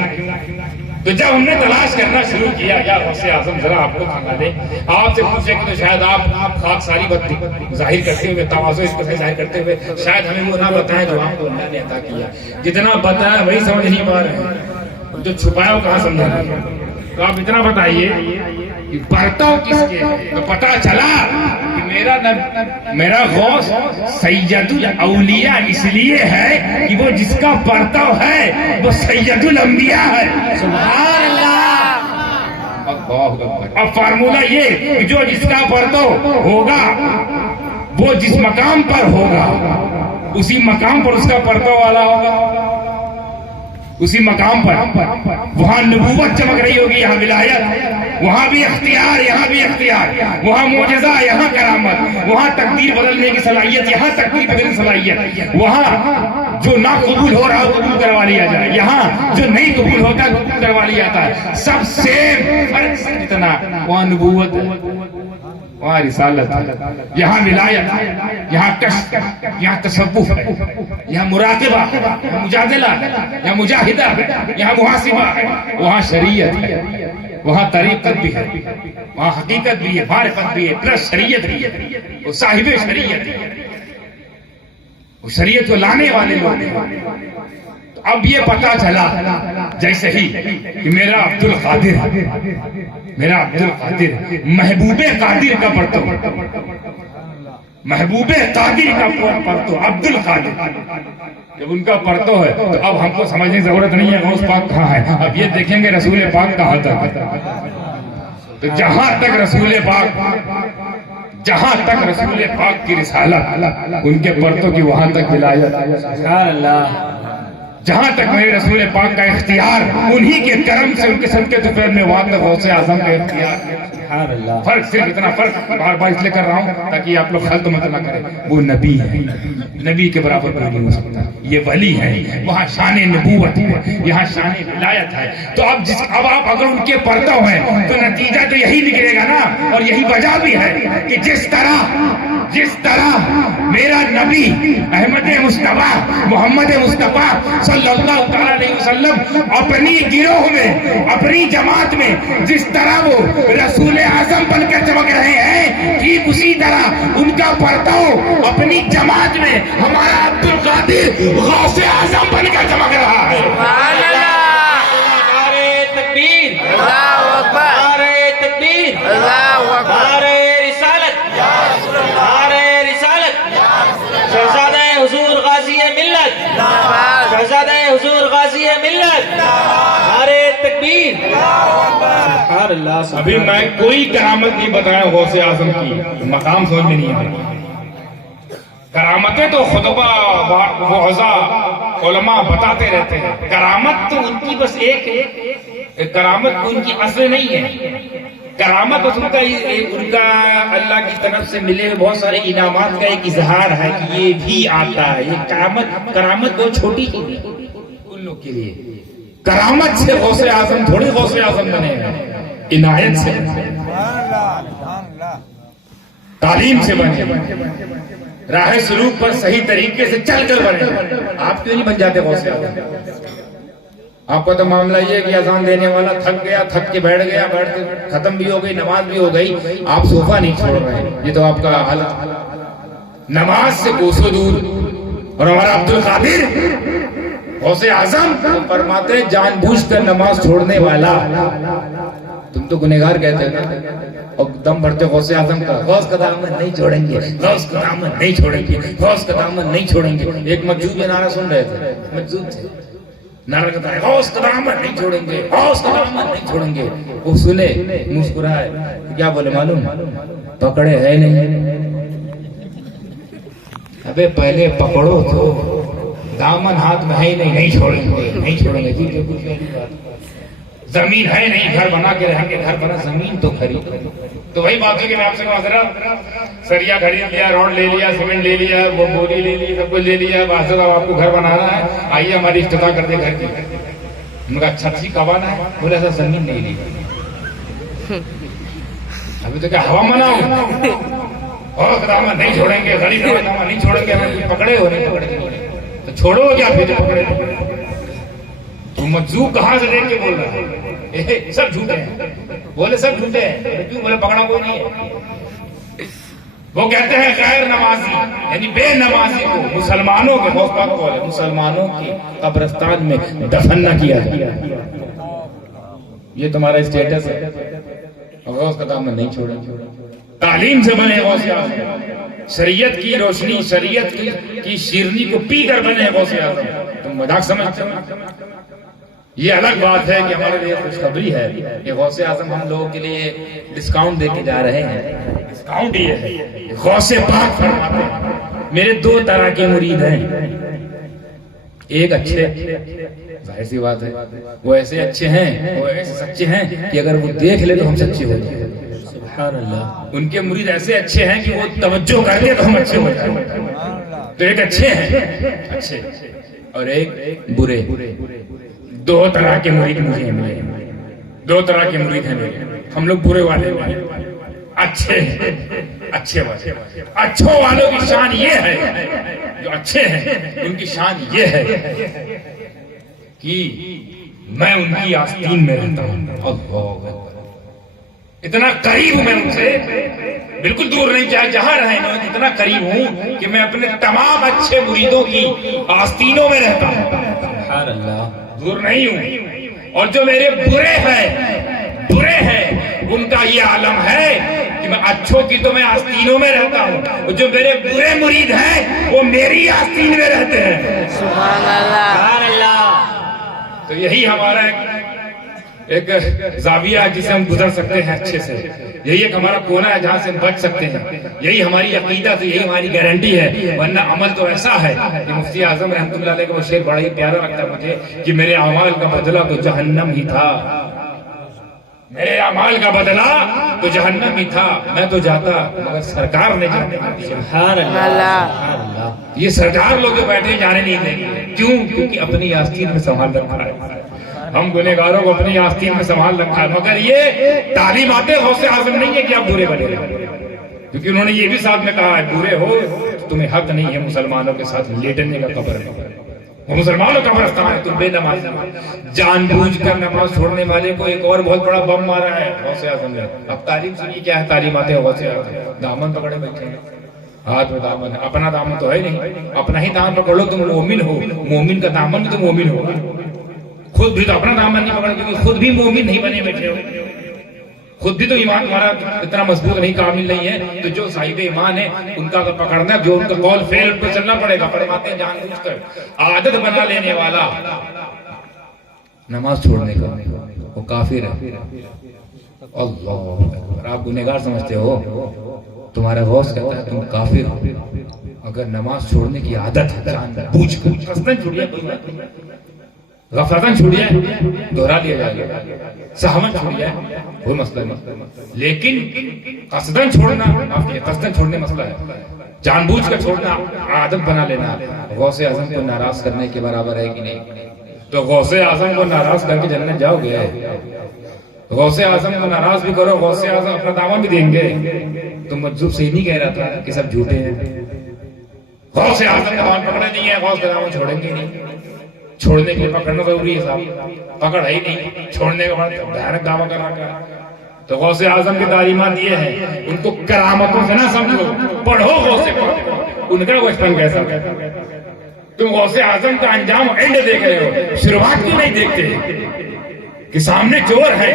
تو جب ہم نے تلاش کرنا شروع کیا، یا غوث اعظم ذرا آپ کو سنا دے، آپ سے پوچھے کہ تو شاید آپ خاک ساری بات ظاہر کرتے ہوئے، تواضع اس کو ظاہر کرتے ہوئے شاید ہمیں وہ نہ بتائیں جو آپ کو اللہ نے عطا کیا. جتنا بتایا وہی سمجھ نہیں پا رہے ہیں، جو چھپایا وہ کہاں سمجھا رہے ہیں. تو آپ اتنا بتائیے کہ برتاؤ کس کے؟ تو پتا چلا کہ میرا غوث سید الاولیاء اس لیے ہے کہ وہ جس کا برتاؤ ہے وہ سید الانبیاء ہے. سبحان اللہ. اب فارمولہ یہ کہ جو جس کا برتاؤ ہوگا وہ جس مقام پر ہوگا اسی مقام پر اس کا برتاؤ والا ہوگا، اسی مقام پر وہاں نبوت چمک رہی ہوگی، یہاں ولایت، وہاں بھی اختیار، یہاں بھی اختیار، وہاں معجزہ، یہاں کرامت، وہاں تقدیر بدلنے کی صلاحیت، یہاں تقدیر بدلنے کی صلاحیت، وہااں جو نہ قبول ہو رہا ہو قبول کروا لیا جائے، یہاں جو نہیں قبول ہوتا قبول کروا لیا جاتا ہے. سب سیم، فرق اتنا، وہاں نبوت، وہاں رسالت، یہاں ولایت، یہاں کشف، یہاں تصوف ہے، یہاں مراقبہ، یہاں مجادلہ، یہاں مجاہدہ، یہاں محاسبہ ہے، وہاں شریعت ہے، وہاں طریقت بھی ہے، وہاں حقیقت بھی ہے، معرفت بھی ہے، پلس شریعت بھی ہے. وہ صاحب شریعت ہے، وہ شریعت کو لانے والے لوگ ہیں. اب یہ پتا چلا جیسے ہی کہ میرا عبد القادر محبوب قادر کا پڑھتا، محبوب قادر کا پڑھتا عبد القادر جب ان کا پڑھتا ہے تو اب ہم کو سمجھنے کی ضرورت نہیں ہے غوث پاک کہاں ہے. اب یہ دیکھیں گے رسول پاک کہاں تک. تو جہاں تک رسول پاک کی رسالت، ان کے پرتوں کی وہاں تک ولایت. جہاں تک میرے رسول پاک کا اختیار، انہی کے کرم سے، ان کے صدقے طفیل میں وہاں تک غوث اعظم کا اختیار. فرق صرف اتنا، فرق بار بار اس لیے کر رہا ہوں تاکہ آپ لوگ خلط مت نہ کریں. وہ نبی ہے، نبی کے برابر کوئی نہیں ہو سکتا. یہ ولی ہے، وہاں شان نبوت ہے، یہاں شان ولایت ہے. تو اب آپ اگر ان کے پرتو ہیں تو نتیجہ تو یہی نکلے گا نا. اور یہی وجہ بھی ہے کہ جس طرح میرا نبی احمد مصطفیٰ محمد مصطفیٰ صلی اللہ تعالیٰ علیہ وسلم اپنی گروہ میں، اپنی جماعت میں جس طرح وہ رسول اعظم بن کر چمک رہے ہیں، ٹھیک اسی طرح ان کا پرتو اپنی جماعت میں ہمارا عبد القادر غوث اعظم بن کر چمک رہا ہے. سبحان اللہ. نعرہ تکبیر، اللہ اکبر، نعرہ تکبیر، اللہ اکبر. نعرہ رسالت، نعرہ رسالت. شہزادہ حضور غازی ملت، شہزادہ حضور غازی ملت، نعرہ تکبیر. ابھی میں کوئی کرامت نہیں بتایا غوث اعظم کی، مقام سمجھ میں نہیں ہے. کرامتیں تو خطبہ وعظہ علماء بتاتے رہتے ہیں. کرامت تو ان کی بس ایک کرامت ان کی اصل نہیں ہے. کرامت ان کا اللہ کی طرف سے ملے ہوئے بہت سارے انعامات کا ایک اظہار ہے کہ یہ بھی آتا ہے. یہ کرامت بہت چھوٹی چیز ہے ان لوگ کے لیے. کرامت سے غوث اعظم تھوڑی غوث اعظم بنے ہیں، عنایت سے، تعلیم سے بنے، راہ سلوک پر صحیح طریقے سے چل کر بنے. آپ کیوں نہیں بن جاتے غوث اعظم؟ آپ کا تو معاملہ یہ ہے کہ اذان دینے والا تھک گیا، تھک کے بیٹھ گیا، بیٹھ کے ختم بھی ہو گئی، نماز بھی ہو گئی، آپ صوفہ نہیں چھوڑ رہے. یہ تو آپ کا حالت نماز سے کوسوں دور. اور ہمارا عبد القادر غوث اعظم فرماتے جان بوجھ کر نماز چھوڑنے والا. تم تو گنہگار کہتے ہیں اور دم بھرتے غوث اعظم کا، غوث کا دامن نہیں چھوڑیں گے، غوث کا دامن نہیں چھوڑیں گے، غوث کا دامن نہیں چھوڑیں گے. ایک مجذوب یہ نعرہ سن رہے تھے، مجذوب تھے، نعرہ کہتا ہے غوث کا دامن نہیں چھوڑیں گے، غوث کا دامن نہیں چھوڑیں گے. وہ سنے، مسکرائے، کیا بولے معلوم؟ پکڑے ہے نہیں. ابے پہلے پکڑو تو، دامن ہاتھ میں ہے نہیں چھوڑیں گے، نہیں چھوڑیں گے. زمین ہے نہیں، گھر بنا کے رہیں گے، گھر بنا، زمین تو خرید. تو وہی بات ہے کہ میں آپ سے کہوں حضرت سریا خرید لیا، روڈ لے لیا، سیمنٹ لے لیا، وہ بوری لے لی، سب کچھ لے لیا، حضرت آپ کو گھر بنانا ہے، آئیے ہماری افتتاح کر دے گھر کی. ان کا چھت سی کبانا ہے؟ بولے ایسا زمین نہیں لی ابھی تو کیا ہوا مناؤں اور قدامہ نہیں چھوڑیں گے، غریب قدامہ نہیں چھوڑیں گے، ہمیں پکڑے ہو نہیں پکڑے تو چھوڑو کیا پھر پکڑے تو مجذوب کہاں سے دیکھ کے بول رہا ہے سب جھوٹے ہیں؟ بولے سب جھوٹے ہیں، کیوں؟ بولے پکڑا کوئی نہیں ہے۔ وہ کہتے ہیں غیر نمازی یعنی بے نمازی کو مسلمانوں کے مسلمانوں کی قبرستان میں دفن نہ کیا جائے، یہ تمہارا اسٹیٹس ہے۔ غوث کا دامن نہیں چھوڑیں، تعلیم سے بنے غوث اعظم، شریعت کی روشنی شریعت کی شیرنی کو پی کر بنے غوث اعظم۔ تم مذاق سمجھتے ہو؟ یہ الگ بات ہے کہ ہمارے لیے خوشخبری ہے کہ غوث اعظم ہم لوگوں کے لیے ڈسکاؤنٹ دے کے جا رہے ہیں۔ ڈسکاؤنٹ یہ ہے غوث پاک فرماتے ہیں میرے دو طرح کے مرید ہیں، ایک اچھے، ظاہر سی بات ہے وہ ایسے اچھے ہیں، وہ ایسے سچے ہیں کہ اگر وہ دیکھ لے تو ہم سچے ہو جائیں۔ سبحان اللہ۔ ان کے مرید ایسے اچھے ہیں کہ وہ توجہ کر لے تو ہم اچھے ہو جائیں۔ تو ایک اچھے ہیں اچھے اور ایک برے، دو طرح کے مرید مجھے ملے، دو طرح کے مرید ہیں میرے۔ ہم لوگ برے والے اچھے اچھے والے، اچھوں والوں کی شان یہ ہے، جو اچھے ہیں ان کی شان یہ ہے کہ میں ان کی آستین میں رہتا ہوں، اللہ اتنا قریب ہوں میں ان سے، بالکل دور نہیں، چاہے جہاں رہیں میں اتنا قریب ہوں کہ میں اپنے تمام اچھے مریدوں کی آستینوں میں رہتا ہوں، سبحان اللہ، دور نہیں ہوں۔ اور جو میرے برے ہیں ان کا یہ عالم ہے کہ میں اچھوں کی تو میں آستینوں میں رہتا ہوں، اور جو میرے برے مرید ہیں وہ میری آستین میں رہتے ہیں، سبحان اللہ۔ تو یہی ہمارا ایک زاویہ ہے جسے ہم گزر سکتے ہیں اچھے سے، یہی ایک ہمارا کونا ہے جہاں سے ہم بچ سکتے ہیں، یہی ہماری عقیدت، یہی ہماری گارنٹی ہے۔ ورنہ عمل تو ایسا ہے کہ مفتی اعظم رحمۃ اللہ علیہ کا وہ شعر بڑا ہی پیارا لگتا ہے مجھے کہ میرے اعمال کا بدلہ تو جہنم ہی تھا، میرے اعمال کا بدلہ تو جہنم ہی تھا، میں تو جاتا مگر سرکار نے جانے نہیں دیا۔ سبحان اللہ۔ یہ سرکار لوگ جو بیٹھے جانے نہیں دیں گے، کیوں؟ کیونکہ اپنی آستین میں سنبھال رکھا ہے، ہم گنہگاروں کو اپنی آستین میں سنبھال رکھا ہے۔ مگر یہ تعلیمات غوث اعظم نہیں ہے کہ آپ برے بنے رہیں، کیونکہ انہوں نے یہ بھی ساتھ میں کہا ہے برے ہو تمہیں حق نہیں ہے مسلمانوں کے ساتھ لیٹنے کا، قبر میں وہ مسلمانوں کا قبرستان ہے، تم بے نماز جان بوجھ کر نماز چھوڑنے والے کو ایک اور بہت بڑا بم مارا ہے غوث اعظم نے۔ اب تعلیم سنیے کیا ہے تعلیمات غوث اعظم، دامن پکڑے بیٹھے ہیں، ہاتھ میں دامن ہے، اپنا دامن تو ہے نہیں، اپنا ہی دامن پکڑ لو، تم مومن ہو، مومن کا دامن بھی تو مومن ہو، خود بھی تو اپنا دامن نہیں پکڑ، کیونکہ خود بھی مومن نہیں بنے بیٹھے ہو، خود بھی تو ایمان تمہارا اتنا مضبوط نہیں، کامل نہیں ہے، تو جو صاحب ایمان ہے ان کا اگر پکڑنا، جو ان کا قول فعل ان کو چلنا پڑے گا۔ فرماتے ہیں جان بوجھ کر عادت بنا لینے والا نماز چھوڑنے کا وہ کافر ہے، اللہ۔ آپ گنہگار سمجھتے ہو، تمہارا غوث کہتا ہے تم کافر ہو اگر نماز چھوڑنے کی عادت ہے، جان بوجھ کر قصداً چھوڑیا، غفلتاً چھوڑیا دہرا لیا جائے گا، سہواً چھوڑیا وہ مسئلہ نہیں، لیکن قصداً چھوڑنا، قصداً چھوڑنے مسئلہ ہے، جان بوجھ کر چھوڑنا عادت بنا لینا غوث اعظم کو ناراض کرنے کے برابر ہے کہ نہیں؟ تو غوث اعظم کو ناراض کر کے جنت جاؤ گے؟ غوث اعظم کو ناراض بھی کرو، غوث اعظم اپنا دامن بھی دیں گے۔ تو مجذوب سے ہی نہیں کہہ رہا تھا کہ سب جھوٹے ہیں، غوث اعظم کا دامن پکڑے نہیں ہے، غوث کا دامن چھوڑیں گے نہیں، چھوڑنے کے لیے پکڑنا ضروری ہے صاحب، پکڑ ہے ہی نہیں، چھوڑنے کا بڑا بھیانک دعویٰ کر رہا ہے۔ تو غوث اعظم کی تعلیمات یہ ہیں، ان کو کرامتوں سے نہ سمجھو، پڑھو غوث پاک، ان کا بچپن کیسا ہے، تم غوث اعظم کا انجام اینڈ دیکھ رہے ہو، شروعات کیوں نہیں دیکھتے کہ سامنے چور ہے،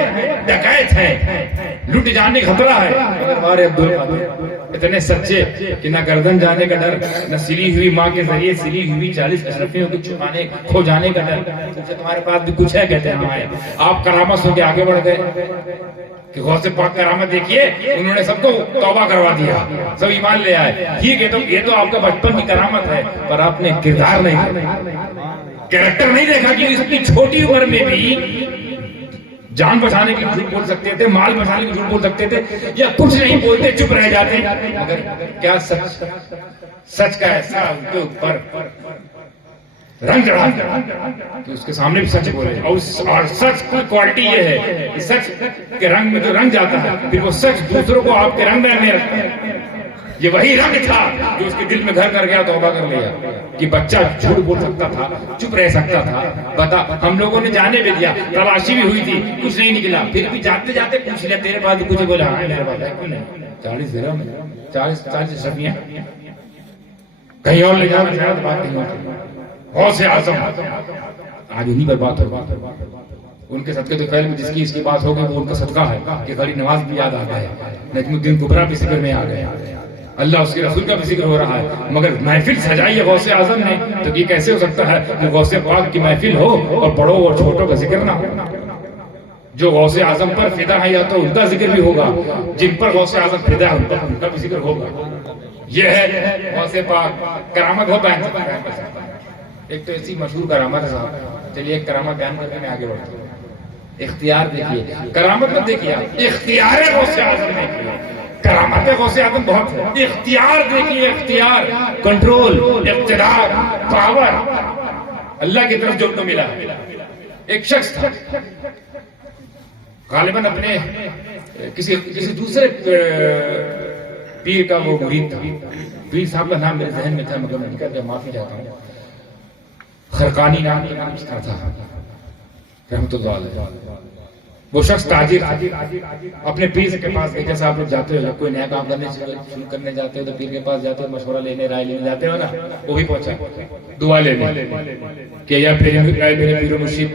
ڈکیت ہے، لٹ جانے کا خطرہ ہے، مگر ہمارے عبدالقادر اتنے سچے کہ نہ گردن جانے کا ڈر، نہ سلی ہوئی ماں کے ذریعے سلی ہوئی 40 اشرفیوں کے چھپانے کھو جانے کا ڈر، تمہارے پاس بھی کچھ ہے، کہتے ہیں ہمارے، آپ کرامت سن کے آگے بڑھ گئے کہ غوث پاک کرامت دیکھیے، انہوں نے سب کو توبہ کروا دیا، سب ایمان لے آئے، ٹھیک ہے، تو یہ تو آپ کا بچپن کی کرامت ہے، پر آپ نے کردار نہیں دیکھا، کریکٹر نہیں دیکھا کہ اس کی چھوٹی عمر میں بھی جان بچانے کے جھوٹ بول سکتے تھے، مال بچانے کے جھوٹ بول سکتے تھے، یا کچھ نہیں بولتے چپ رہ جاتے، مگر کیا سچ کا ایسا ان کے اوپر رنگ چڑھا تو اس کے سامنے بھی سچ بولے. اور سچ کی کوالٹی یہ ہے کہ سچ کے رنگ میں جو رنگ جاتا ہے پھر وہ سچ دوسروں کو آپ کے رنگ میں رکھتا ہے. یہ وہی رنگ تھا جو اس کے دل میں گھر کر گیا, توبہ کر لیا کہ بچہ جھوٹ بول سکتا تھا, چپ رہ سکتا تھا. بتا, ہم لوگوں نے جانے بھی دیا, تلاشی بھی ہوئی تھی, کچھ نہیں نکلا, پھر بھی جاتے جاتے پوچھ لیا تیرے پاس کچھ, بولا ہاں میرے پاس ہے. کیوں نہیں؟ 40 درہم, 40 شفیاں کہیں اور لے جانا چاہتا, بات کہیں اور. غوث اعظم آج انہیں پر بات ہوگا. ان کے صدقے تو پہلے میں جس کی اس کی بات ہوگی وہ ان کا صدقہ ہے کہ خالی نماز بھی یاد آ گیا ہے, نجم الدین کبریٰ بھی ذکر میں آ گئے, اللہ اس کے رسول کا بھی ذکر ہو رہا ہے. مگر محفل سجائی ہے غوث اعظم نے, تو یہ کیسے ہو سکتا ہے کہ غوث پاک کی محفل ہو اور بڑوں اور چھوٹوں کا ذکر نہ ہو. جو غوث اعظم پر فدا ہے یا تو ان کا ذکر بھی ہوگا, جن پر غوث اعظم فدا ہے ان کا بھی ذکر ہوگا. یہ ہے غوث پاک. کرامت ہو بیان سکتا ہے. ایک تو ایسی مشہور کرامت ہے صاحب, چلیے ایک کرامت بیان کر کے میں آگے بڑھتا ہوں. اختیار دیکھیے, کرامت مت دیکھیے, اختیار ہے غوث اعظم نے. کرامت غوث اعظم بہت ہے, اختیار دیکھیے, اختیار, کنٹرول, اقتدار, پاور اللہ کی طرف جو کو ملا. ایک شخص تھا غالباً اپنے کسی دوسرے پیر کا وہ مرید تھا. پیر صاحب کا نام میرے ذہن میں تھا مگر میں نکل گیا, معافی چاہتا ہوں. خرقانی نام اس کا تھا رحمت اللہ علیہ. وہ شخص تاجر اپنے پیر کے پاس گئے. جیسے آپ لوگ جاتے ہو, جب کوئی نیا کام شروع کرنے جاتے ہو تو پیر کے پاس جاتے ہو, مشورہ لینے, رائے لینے جاتے ہو نا. وہی پہنچا دعا لینے کہ یا میرے پیر و مرشد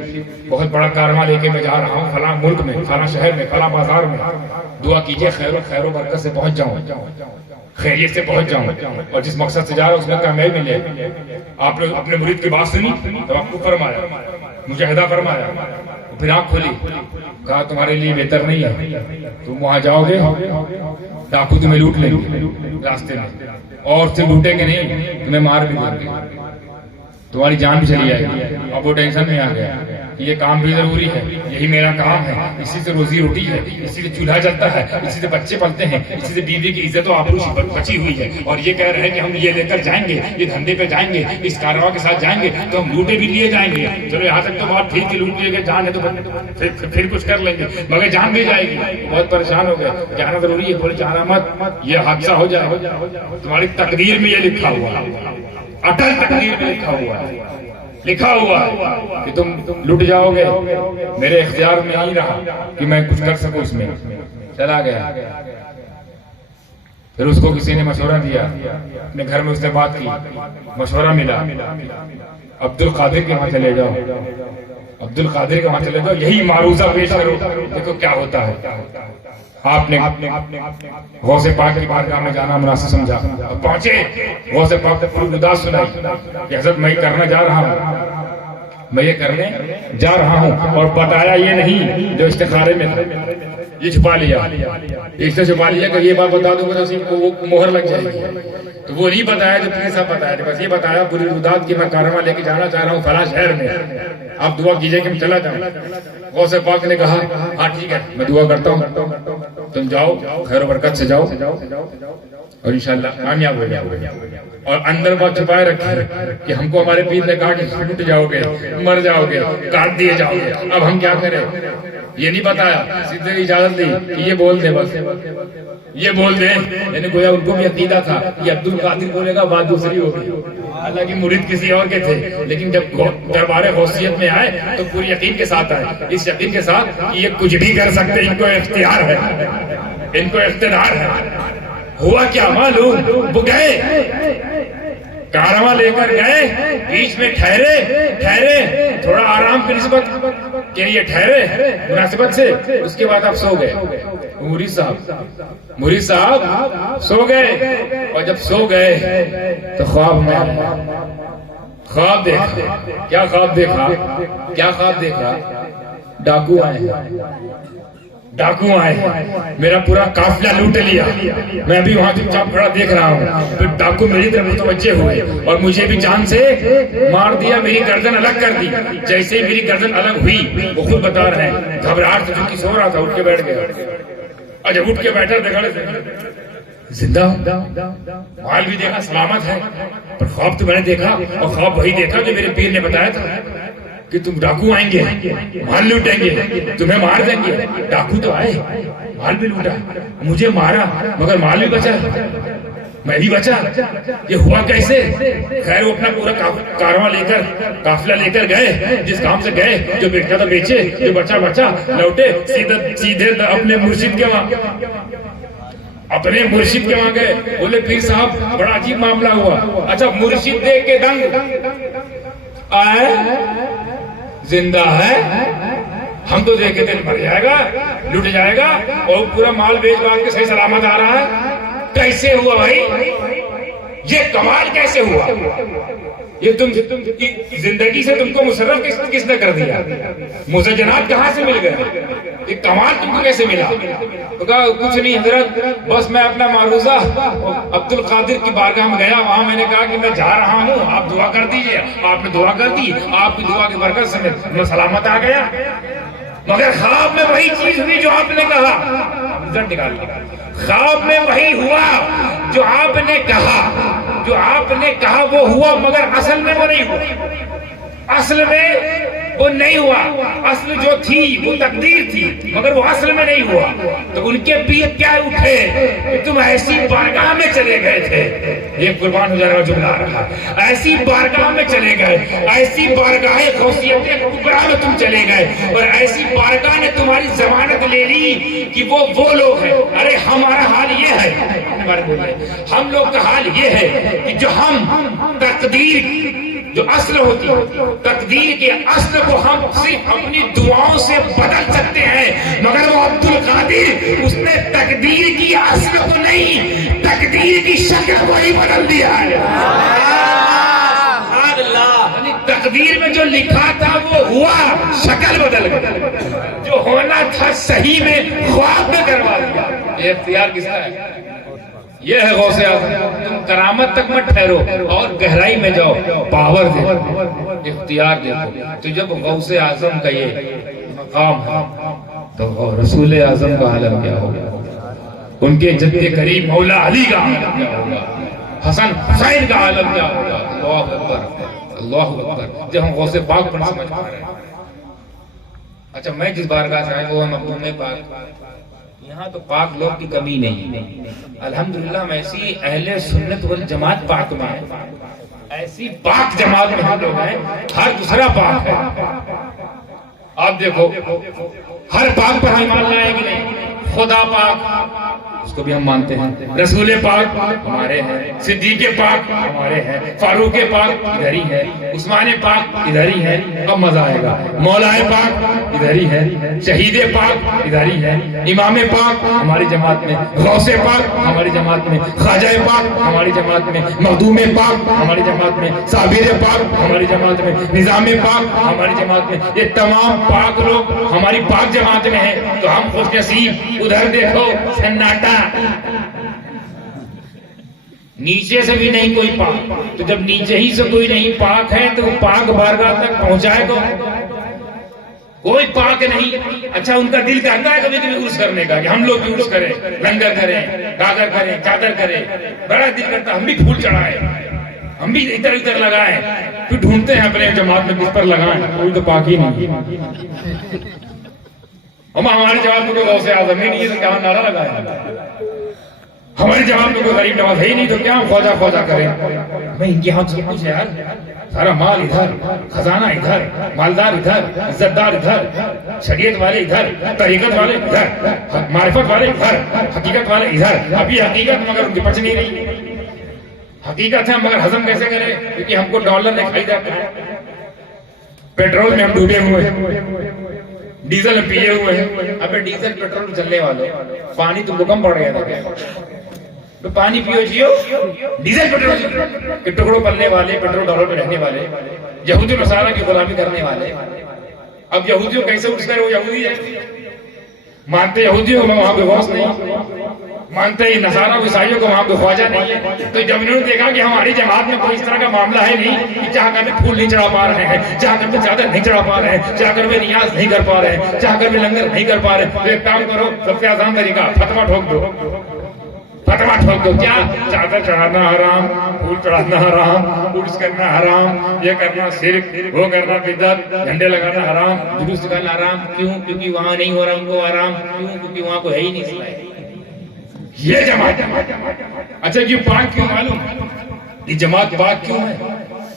بہت بڑا کارواں لے کے میں جا رہا ہوں فلاں ملک میں, فلاں شہر میں, فلاں بازار میں, دعا کیجئے خیر و برکت سے پہنچ جاؤں, خیریت سے پہنچ جاؤں, اور جس مقصد سے جا رہا ہوں اس میں کامیابی ملے. آپ نے اپنے مرید کی بات سنی تو آپ کو فرمایا, مجاہدہ فرمایا, پھر آنکھ کھولی, کہا تمہارے لیے بہتر نہیں ہے, تم وہاں جاؤ گے ڈاکو تمہیں لوٹ لیں گے راستے میں, اور سے لوٹیں گے نہیں, تمہیں مار بھی دیں گے, تمہاری جان بھی چلی جائے گی. اب وہ ٹینشن میں آ گیا کہ یہ کام بھی ضروری ہے, یہی میرا کام ہے, اسی سے روزی روٹی ہے, اسی سے چولہا جلتا ہے, اسی سے بچے پلتے ہیں, اسی سے بیوی کی عزت و آبرو بچی ہوئی ہے. اور یہ کہہ رہے ہیں کہ ہم یہ لے کر جائیں گے, یہ دھندے پہ جائیں گے, اس کارواں کے ساتھ جائیں گے تو ہم لوٹے بھی لیے جائیں گے. چلو یہاں تک تو بات ٹھیک ہے, لوٹ لیے گئے, جان ہے تو پھر کچھ کر لیں گے, مگر جان بھی جائے گی. بہت پریشان ہو گئے, جانا ضروری ہے, بولے جانا مت, یہ حادثہ ہو جائے, تمہاری تقدیر میں یہ لکھا ہوا ہے, اٹل تقدیر میں لکھا ہوا ہے کہ تم لٹ جاؤ گے. میرے اختیار میں نہیں رہا کہ میں کچھ کر سکوں, اس میں چلا گیا. پھر اس کو کسی نے مشورہ دیا, اپنے گھر میں اس نے بات کی, مشورہ ملا, عبد القادر کے وہاں چلے جاؤ, عبد القادر کے وہاں چلے جاؤ, یہی معروضہ پیش کرو, دیکھو کیا ہوتا ہے. آپ نے غوث پاک کی بارگاہ میں جانا مناسب سمجھا, پہنچے, غوث پاک نے پوری اداس سنائی کہ حضرت میں یہ کرنے جا رہا ہوں, میں یہ کرنے جا رہا ہوں, اور بتایا یہ نہیں جو استخارے میں تھا, یہ چھپا لیا, اس نے چھپا لیا کہ یہ بات بتا دوں گا تو وہ مہر لگ جائے گی. تو وہ نہیں بتایا جو پیر صاحب بتایا, بس یہ بتایا پوری اداس کی میں کارواں لے کے جانا چاہ رہا ہوں فلاں شہر میں, آپ دعا کیجئے کہ میں چلا جاؤں. غوث پاک نے کہا ہاں ٹھیک ہے, میں دعا کرتا ہوں, تم جاؤ خیر و برکت سے جاؤ اور انشاءاللہ کامیاب ہو جاؤ. اور اندر بات چھپائے رکھے کہ ہم کو ہمارے پیر نے کہا کہ ٹوٹ جاؤ گے, مر جاؤ گے, کاٹ دیے جاؤ گے, اب ہم کیا کریں. یہ نہیں بتایا, سیدھے اجازت دی کہ یہ بول دے, بس یہ بول دے. یعنی گویا ان کو بھی عقیدہ تھا کہ عبد القادر بولے گا بات دوسری ہوگی, حالانکہ مرید کسی اور کے تھے, لیکن جب دربار غوثیت میں آئے تو پوری یقین کے ساتھ آئے, اس یقین کے ساتھ کہ یہ کچھ بھی کر سکتے, ان کو اختیار ہے, ان کو اقتدار ہے. ہوا کیا معلوم, وہ گئے, کارواں لے کر گئے, بیچ میں ٹھہرے تھوڑا آرام کی نسبت کہ یہ ٹھہرے مناسبت سے, اس کے بعد آپ سو گئے. مرید صاحب سو گئے, اور جب سو گئے تو خواب دیکھا. کیا خواب دیکھا, ڈاکو آئے, میرا پورا قافلہ لوٹ لیا. میں ابھی وہاں چپ چاپ کھڑا دیکھ رہا ہوں, پھر ڈاکو میری طرف متوجہ ہوئے اور مجھے بھی جان سے مار دیا, میری گردن الگ کر دی. جیسے ہی میری گردن الگ ہوئی, وہ خود بتا رہے ہیں, گھبراہٹ سے چونکہ سو رہا تھا, اٹھ کے بیٹھ گیا. اور جب اٹھ کے بیٹھا دیکھا زندہ ہوں، مال بھی دیکھا سلامت ہے، پر خواب تو میں نے دیکھا، اور خواب وہی دیکھا جو میرے پیر نے بتایا تھا کہ تم ڈاکو آئیں گے، مال لوٹیں گے، تمہیں مار دیں گے۔ ڈاکو تو آئے، مال بھی لوٹا، مجھے مارا مگر مال بھی بچا، میں بھی بچا۔ یہ ہوا کیسے؟ خیر وہ اپنا پورا کارواں لے کر، قافلہ لے کر گئے، جس کام سے گئے، جو بیچا تھا بیچے، جو بچا لوٹے، سیدھے اپنے مرشد کے وہاں، اپنے مرشد کے وہاں گئے۔ بولے پیر صاحب بڑا عجیب معاملہ ہوا۔ اچھا مرشد دیکھ کے دنگ آئے، زندہ ہے، ہم تو دیکھ کے دل مر جائے گا، لٹ جائے گا، اور پورا مال بیچ باچ کے صحیح سلامت آ رہا ہے۔ کیسے ہوا بھائی؟ یہ کمال کیسے ہوا؟ یہ تم زندگی سے تم کو مصرف کس نے کر دیا؟ مزجنات کہاں سے مل گئے؟ یہ کمال تم کو کیسے ملا؟ تو کہا کچھ نہیں حضرت، بس میں اپنا معروضہ عبد القادر کی بارگاہ میں گیا، وہاں میں نے کہا کہ میں جا رہا ہوں، آپ دعا کر دیجئے۔ آپ نے دعا کر دی، آپ کی دعا کی برکت سے میں سلامت آ گیا۔ مگر خواب میں وہی چیز ہوئی جو آپ نے کہا، نکال لیا۔ خواب میں وہی ہوا جو آپ نے کہا، جو آپ نے کہا وہ ہوا، مگر اصل میں وہ نہیں ہوا، اصل میں وہ نہیں ہوا۔ اصل جو تھی وہ تقدیر تھی، مگر وہ اصل میں نہیں ہوا۔ تو ان کے پیر کیا اٹھے کہ تم ایسی بارگاہ میں چلے گئے تھے، یہ قربان ہو جائے گا جملہ رہا، ایسی بارگاہ میں چلے گئے، ایسی بارگاہ غوثیت کبریٰ میں تم چلے گئے، اور ایسی بارگاہ نے تمہاری ضمانت لے لی کہ وہ لوگ ہیں۔ ارے ہمارا حال یہ ہے، ہم لوگ کا حال یہ ہے کہ جو ہم تقدیر جو اصل ہوتی ہے، تقدیر کے اصل کو ہم صرف اپنی دعاؤں سے بدل سکتے ہیں، مگر وہ عبد القادر اس نے تقدیر کی اصل کو نہیں، تقدیر کی شکل کو ہی بدل دیا ہے۔ تقدیر میں جو لکھا تھا وہ ہوا، شکل بدل گئی، جو ہونا تھا صحیح میں خواب میں کروا دیا۔ یہ اختیار کس کا ہے؟ یہ ہے غوث اعظم۔ تم کرامت تک مت ٹھہرو اور گہرائی میں جاؤ، پاور دیکھو، اختیار دیکھو۔ تو جب غوث اعظم کا یہ مقام ہے تو رسول اعظم کا عالم کیا ہوگا، ان کے جد کریم مولا علی کا عالم کیا ہوگا، حسن حسین کا عالم کیا ہوگا۔ اللہ اکبر، اللہ اکبر۔ جب ہم غوث پاک پر سمجھ پا رہے ہیں۔ اچھا میں جس بارگاہ سے آئے وہ مقدوم پاک، یہاں تو پاک لوگ کی کمی نہیں، الحمدللہ ہم ایسی اہل سنت والجماعت پاک میں ہیں، ایسی پاک جماعت میں ہم لوگ ہیں، ہر دوسرا پاک ہے۔ آپ دیکھو ہر پاک پر ہم مان لائیں گے نہیں، خدا پاک اس کو بھی ہم مانتے ہیں، رسول پاک ہمارے ہیں، صدیق پاک ہمارے ہیں، فاروق پاک ادھر ہی ہے، عثمان پاک ادھر ہی ہے۔ اب مزہ آئے گا، مولا پاک ادھر ہی ہے، شہید پاک ادھر ہی ہے، امام پاک ہماری جماعت میں، غوث پاک ہماری جماعت میں، خواجہ پاک ہماری جماعت میں، مخدوم پاک ہماری جماعت میں، صابر پاک ہماری جماعت میں، نظام پاک ہماری جماعت میں۔ یہ تمام پاک لوگ ہماری پاک جماعت میں ہیں، تو ہم خوش نصیب۔ ادھر دیکھو سناٹا، نیچے سے بھی نہیں کوئی پاک، تو جب نیچے ہی سے کوئی نہیں پاک ہے تو پاک بارگاہ تک پہنچائے گا کوئی پاک نہیں۔ اچھا ان کا دل کہتا ہے کبھی کبھی عرس کرنے کا کہ ہم لوگ بھی عرس کریں، لنگر کریں، گاگر کریں، چادر کریں، بڑا دل کرتا ہم بھی پھول چڑھائیں، ہم بھی ادھر ادھر لگائیں، پھر ڈھونڈتے ہیں اپنے جماعت میں کس پر لگائیں، کوئی تو پاک ہی نہیں۔ ہماری جماعت میں کوئی غوث اعظم ہی نہیں ہے تو کیا نعرہ لگائیں، ہماری جماعت میں کوئی غریب نواز ہے ہی نہیں تو کیا ہم خواجہ خواجہ کریں۔ میں ان کے ہاتھ سب کچھ ہے یار، سارا مال ادھر، خزانہ ادھر، مالدار ادھر، عزتدار ادھر، شریعت والے ادھر، طریقت والے ادھر، معرفت والے ادھر، حقیقت والے ادھر۔ اب یہ حقیقت مگر ان کی پچ نہیں رہی، حقیقت ہے مگر ہضم کیسے کریں، کیونکہ ہم کو ڈالر نے خریدا ہے، پیٹرول میں ہم ڈوبے ہوئے ہیں، ڈیزل پیے ہوئے ہیں۔ ابے ڈیزل پیٹرول چلنے والے، پانی تم کو کم پڑ گیا تھا کیا؟ تو پانی پیو جیو، ڈیزل پیٹرول کے ٹکڑوں پلنے والے، پیٹرول ڈالر میں رہنے والے، یہودی نصارہ کی غلامی کرنے والے۔ اب یہودیوں کیسے اٹھ کر وہ یہودی ہے، مانتے یہودیوں کو وہاں پہ غوث نہیں، مانتے ہی نصارہ عیسائیوں کو وہاں پہ خواجہ نہیں ہے۔ تو جب انہوں نے دیکھا کہ ہماری جماعت میں کوئی اس طرح کا معاملہ ہے نہیں کہ چاہ کر میں پھول نہیں چڑھا پا رہے ہیں، چاہ کر میں چادر نہیں چڑھا پا رہے ہیں، چاہ کر میں نیاز نہیں کر پا رہے ہیں، چاہ کر میں لنگر نہیں کر پا رہے ہیں، تو ایک کام کرو، سب سے آسان طریقہ فتویٰ ٹھوک دو، فتوا ٹھوک دو کیا چادر چڑھانا حرام، پھول چڑھانا حرام، عرس کرنا حرام، یہ کرنا شرک، وہ کرنا بدعت، جھنڈے لگانا حرام، جلوس نکالنا حرام. کیوں؟ کیونکہ وہاں نہیں ہو رہا ان کو حرام. کیوں؟ کیونکہ وہاں کو ہے ہی نہیں اسلام. یہ جماعت. اچھا یہ پاک کیوں معلوم؟ یہ جماعت پاک کیوں ہے؟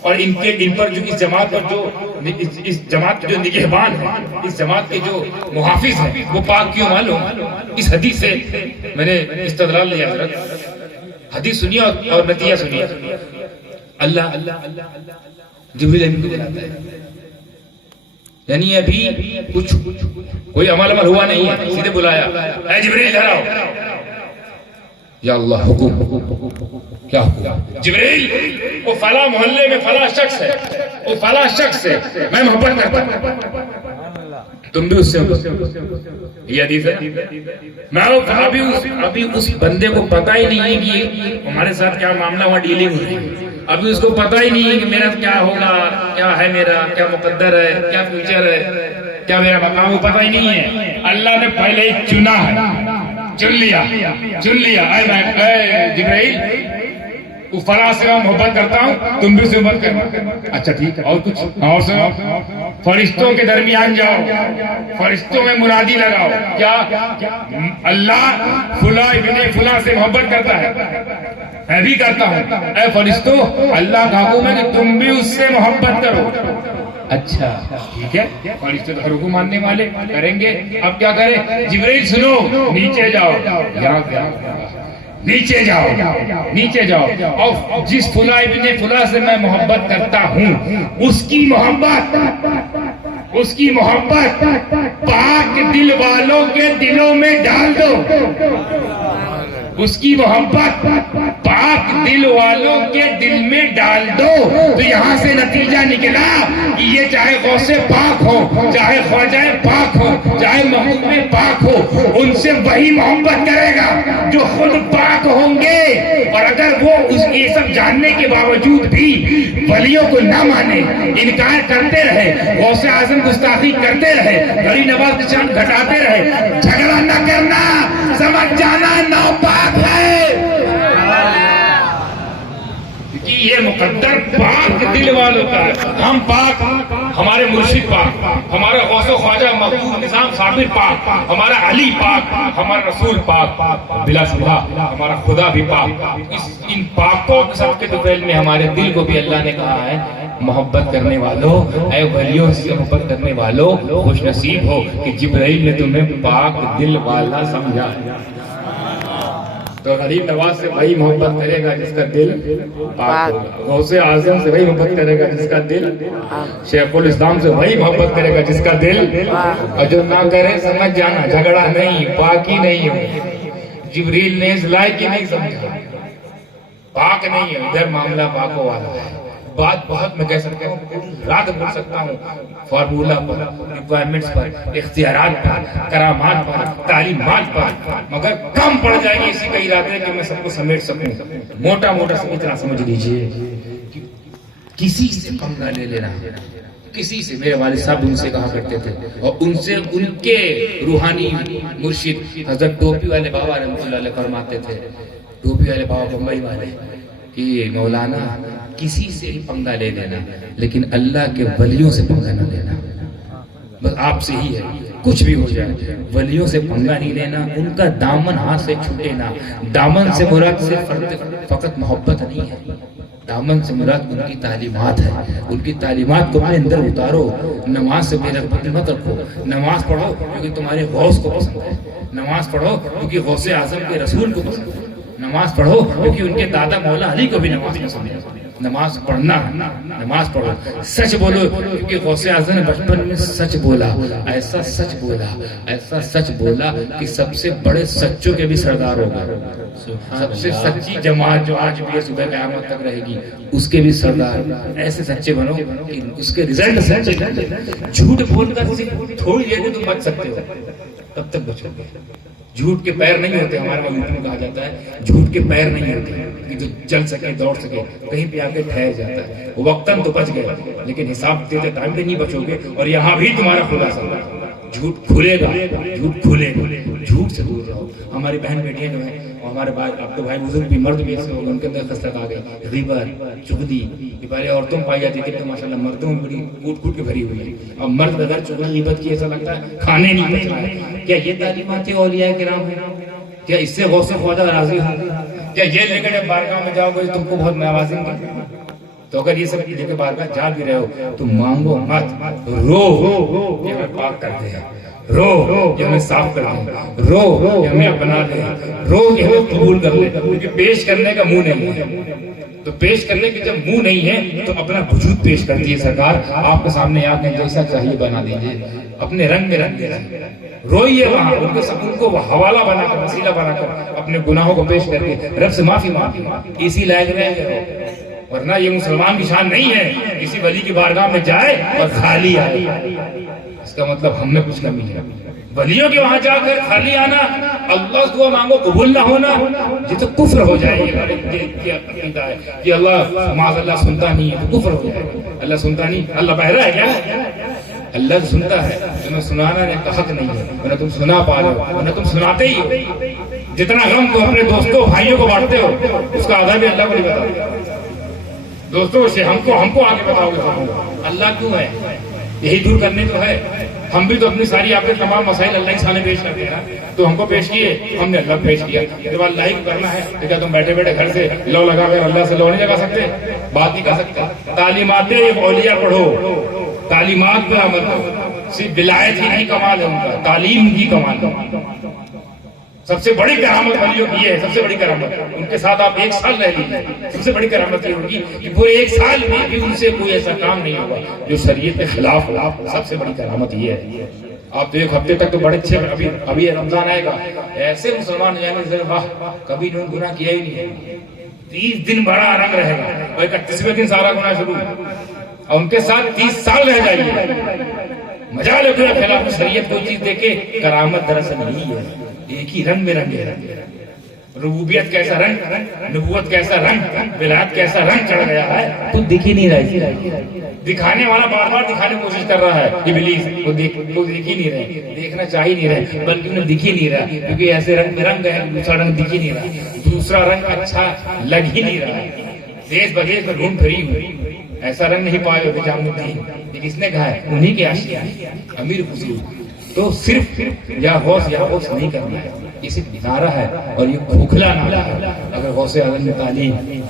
اور ان پر جو اس جماعت پر جو اس جماعت کے جو نگہبان ہیں، اس جماعت کے جو محافظ ہیں، وہ پاک کیوں معلوم؟ اس حدیث سے میں نے استدلال لیا. حضرت حدیث سنیے اور نتیجہ سنیے. اللہ جبریل امین کو بلاتا ہے، یعنی ابھی کچھ کوئی عمل ہوا نہیں ہے، سیدھے بلایا، اے جبریل ادھر آؤ. یا اللہ حکم، کیا حکم؟ جبریل وہ فلاں محلے میں فلاں شخص ہے، وہ فلاں شخص ہے، میں محبت کرتا ہوں، تم بھی اس سے. یہ حدیث ہے. میں ابھی اس بندے کو پتہ ہی نہیں ہے کہ ہمارے ساتھ کیا معاملہ ہوا، ڈیلنگ ہوئی. ابھی اس کو پتہ ہی نہیں ہے کہ میرا کیا ہوگا، کیا ہے میرا، کیا مقدر ہے، کیا فیوچر ہے، کیا میرا مقام، وہ پتہ ہی نہیں ہے. اللہ نے پہلے ہی چنا ہے، چن لیا. اے جبرائیل وہ فلاں سے میں محبت کرتا ہوں، تم بھی اسے محبت کرنا. اچھا ٹھیک ہے، اور کچھ؟ اور سنو، فرشتوں کے درمیان جاؤ، فرشتوں میں منادی لگاؤ، کیا اللہ فلاں ابن فلاں سے محبت کرتا ہے، میں بھی کرتا ہوں. اے فرشتوں، اللہ کا حکم ہے کہ تم بھی اس سے محبت کرو. اچھا ٹھیک ہے، فرشتے تو حکم ماننے والے کریں گے. اب کیا کریں؟ جبرائیل سنو، نیچے جاؤ، نیچے جاؤ، نیچے جاؤ، اور جس فلاں ابن فلاں سے میں محبت کرتا ہوں، اس کی محبت پاک دل والوں کے دلوں میں ڈال دو. اس کی محبت پاک دل والوں کے دل میں ڈال دو. تو یہاں سے نتیجہ نکلا کہ یہ چاہے غوث پاک ہو، چاہے خواجہ پاک ہو، چاہے محبوب پاک ہو، ان سے وہی محبت کرے گا جو خود پاک ہوں گے. اور اگر وہ یہ سب جاننے کے باوجود بھی ولیوں کو نہ مانے، انکار کرتے رہے، غوث اعظم گستاخی کرتے رہے، گھڑی نواز کی شان گھٹاتے رہے، جھگڑا نہ کرنا، سمجھ جانا ناپاک ہے. یہ مقدر پاک دل والوں کا ہے. ہم پاک، ہمارے مرشد پاک، ہمارا غوث و خواجہ محبوب نظام صابر پاک، ہمارا علی پاک، ہمارا رسول پاک، بلا شبہ ہمارا خدا بھی پاک. ان پاکوں کے ساتھ کے دوپہر میں ہمارے دل کو بھی اللہ نے کہا ہے محبت کرنے والوں، اے ولیوں سے محبت کرنے والوں، خوش نصیب ہو کہ جبرائیل نے تمہیں پاک دل والا سمجھا. تو غریب نواز سے وہی محبت کرے گا جس کا دل پاک ہوگا، غوث اعظم سے وہی محبت کرے گا جس کا دل، شیخ الاسلام سے وہی محبت کرے گا جس کا دل، اور جو نہ کرے سمجھ جانا جھگڑا نہیں، پاکی نہیں ہے. جبریل نے اس لائق ہی نہیں سمجھا، پاک نہیں ہے، ادھر معاملہ پاکوں والا ہے. بات بہت میں کہہ سکتا ہوں، رات بول سکتا ہوں، فارمولہ پر، ریکوائرمنٹس پر، اختیارات پر، کرامات پر، تعلیمات پر، مگر کم پڑ جائے گی اسی کا ارادہ ہے کہ میں سب کو سمیٹ سکوں. موٹا اتنا سمجھ لیجئے، کسی سے پنگا لے لینا، کسی سے. میرے والد صاحب ان سے کہا کرتے تھے، اور ان سے ان کے روحانی مرشد حضرت ٹوپی والے بابا رحمۃ اللہ علیہ فرماتے تھے، ٹوپی والے بابا بمبئی والے، کہ مولانا کسی سے بھی پنگا لے لینا لیکن اللہ کے ولیوں سے پنگا نہ لینا. بس آپ سے ہی ہے، کچھ بھی ہو جائے ولیوں سے پنگا نہیں لینا، ان کا دامن ہاتھ سے چھوٹے نہ. دامن سے مراد صرف فقط محبت نہیں ہے، دامن سے مراد ان کی تعلیمات ہے. ان کی تعلیمات کو اپنے اندر اتارو. نماز سے بے رغبتی مت رکھو، نماز پڑھو کیونکہ تمہارے غوث کو پسند ہے، نماز پڑھو کیونکہ غوث اعظم کے رسول کو پسند ہے، نماز پڑھو کیونکہ ان کے دادا مولا علی کو بھی نماز پسند ہے. نماز پڑھنا، نماز پڑھو. سچ بولو کیونکہ غوث اعظم نے بچپن میں سچ بولا، ایسا سچ بولا، ایسا سچ بولا کہ سب سے بڑے سچوں کے بھی سردار ہو گئے. سب سے سچی جماعت جو آج بھی صبح قیامت تک رہے گی اس کے بھی سردار. ایسے سچے بنو کہ اس کے رزلٹ سچے. جھوٹ بول کر تھوڑی دیر میں تم بچ سکتے ہو، تب تک بچو گے. جھوٹ کے پیر نہیں ہوتے، ہمارے وہاں میں کہا جاتا ہے جھوٹ کے پیر نہیں ہوتے کہ جو چل سکے، دوڑ سکے، کہیں پہ آ کے ٹھہر جاتا ہے. وقتاً تو بچ گئے لیکن حساب دیتے ٹائم پہ نہیں بچو گے. اور یہاں بھی تمہارا خلاصہ، جھوٹ کھلے گا، جھوٹ کھلے گا. جھوٹ سے دور رہو. ہماری بہن بیٹیاں جو ہیں اور ہمارے بھائی آپ کے بھائی بزرگ بھی مرد بھی ایسے ہو گئے ان کے اندر خصلت آ گئی غیبت چغلی. یہ پہلے عورتوں میں پائی جاتی تھی تو ماشاءاللہ مردوں میں بڑی کوٹ کوٹ کے بھری ہوئی ہے. اور مرد اگر چغلی غیبت کی ایسا لگتا ہے کھانے نہیں پچ رہا ہے. کیا یہ تعلیمات اولیاء کرام ہیں؟ کیا اس سے غوث خواجہ راضی ہوں؟ کیا یہ لے کر جب بارگاہ میں جاؤ گے تم کو بہت نوازیں گے؟ تو اگر یہ سب لے کے بارگاہ جا بھی رہے ہو تو مانگو مت, رو یہ ہمیں پاک کرتے ہیں, رو یہ ہمیں صاف کرتے ہیں, رو یہ ہمیں اپنا لے, رو یہ ہمیں قبول کر لے. کیونکہ پیش کرنے کا منہ نہیں ہے, تو پیش کرنے کے جب منہ نہیں ہے تو اپنا وجود پیش کرتی ہے سرکار. آپ کے سامنے آ کے جیسا چاہیے بنا دیجیے, اپنے رنگ میں رنگ دے, روئیے وہاں ان کو وہ حوالہ بنا کر وسیلہ بنا کر اپنے گناہوں کو پیش کر کے رب سے معافی مانگی. اسی لائق رہ گئے, ورنہ یہ مسلمان کی شان نہیں ہے کسی ولی کی بارگاہ میں جائے اور خالی آئے. اس کا مطلب ہم میں کچھ کمی ہے. ولیوں کے وہاں جا کر خالی آنا, اللہ سے دعا مانگو قبول نہ ہونا, یہ تو کفر ہو جائے گا. کہ اللہ معاذ اللہ سنتا نہیں ہے تو کفر ہو جائے گا. اللہ سنتا نہیں, اللہ بہرا ہے کیا؟ اللہ سنتا ہے, تمہیں سنانا کا حق نہیں ہے, ورنہ تم سنا پا رہے ہو, ورنہ تم سناتے ہی ہو. جتنا غم تم اپنے دوستوں بھائیوں کو بانٹتے ہو اس کا آدھا بھی اللہ کو نہیں بتاؤ. دوستوں سے ہم کو آگے بتاؤ گے. اللہ کیوں ہے؟ یہی دور کرنے تو ہے. ہم بھی تو اپنی ساری آپ کے تمام مسائل اللہ کے سامنے پیش کرتے ہیں. تو ہم کو پیش کیے, ہم نے اللہ پیش کیا. جب اللہ ہی کرنا ہے تو کیا تم بیٹھے بیٹھے گھر سے لو لگا کر اللہ سے لو نہیں لگا سکتے؟ بات نہیں کر سکتے. تعلیمات اولیاء پڑھو, تعلیمات پہ عمل کرو. صرف ولایت ہی نہیں کمال ہے ان کا, تعلیم کی کمال ہے. سب سے بڑی کرامت ولیوں کی ہے, سب سے بڑی کرامت. ان کے ساتھ آپ 1 سال رہ لیجیے, سب سے بڑی کرامت یہ ہوگی کہ پورے 1 سال میں بھی ان سے کوئی ایسا کام نہیں ہوگا جو شریعت کے خلاف ہو. سب سے بڑی کرامت یہ ہے. آپ تو 1 ہفتے تک تو بڑے اچھے, ابھی رمضان آئے گا, ایسے مسلمان یعنی واہ کبھی انہوں نے گناہ کیا ہی نہیں. 30 دن بڑا رنگ رہے گا اور 31ویں دن سارا گناہ شروع, اور ان کے ساتھ 30 سال رہ جائیے. مجال ہے پورا خلاف شریعت کوئی چیز دیکھے. کرامت دراصل نہیں ہے, ایک ہی رنگ میں رنگے. ربوبیت کیسا رنگ, نبوت کیسا رنگ, ولایت کیسا رنگ چڑھ گیا ہے تو دکھ ہی نہیں رہا. دکھانے والا بار بار دکھانے کی کوشش کر رہا ہے ابلیس, وہ دیکھ ہی نہیں رہے, دیکھنا چاہ ہی نہیں رہے, بلکہ انہیں دکھ ہی نہیں رہا. کیونکہ ایسے رنگ میں رنگ ہے, دوسرا رنگ دکھ ہی نہیں رہا, دوسرا رنگ اچھا لگ ہی نہیں رہا. دیش بدیش میں ڈھونڈ پھری ہوئی, ایسا رنگ نہیں پائے ہوتے جام الدین. یہ کس نے کہا ہے؟ انہی کے عاشق امیر حضور. تو صرف یا غوث نہیں کرنا ہے, یہ صرف نعرہ ہے اور یہ کھوکھلا نعرہ ہے. اگر غوث اعظم کی تعلیم,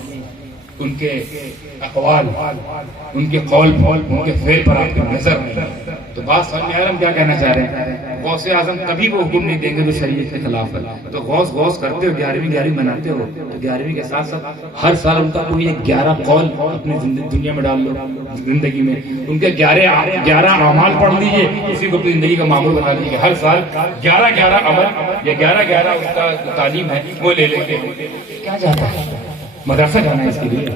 ان کے اقوال, ان کے قول, ان کے فعل پر آپ کی نظر نہیں تو بات سمجھ میں آ رہا ہم کیا کہنا چاہ رہے ہیں. غوث اعظم کبھی وہ حکم نہیں دیں گے جو شریعت کے خلاف ہے. تو غوث کرتے ہو, 11ویں مناتے ہو, تو 11ویں کے ساتھ ساتھ ہر سال ان کا کوئی 11 قول اپنی دنیا میں ڈال لو, زندگی میں ان کے 11 اعمال پڑھ لیجیے, اسی کو اپنی زندگی کا معمول بنا لیجیے. ہر سال 11 عمل یا 11 اس کا تعلیم ہے وہ لے لیں گے. کیا چاہتا ہے؟ مدرسہ جانا ہے اس کے لیے,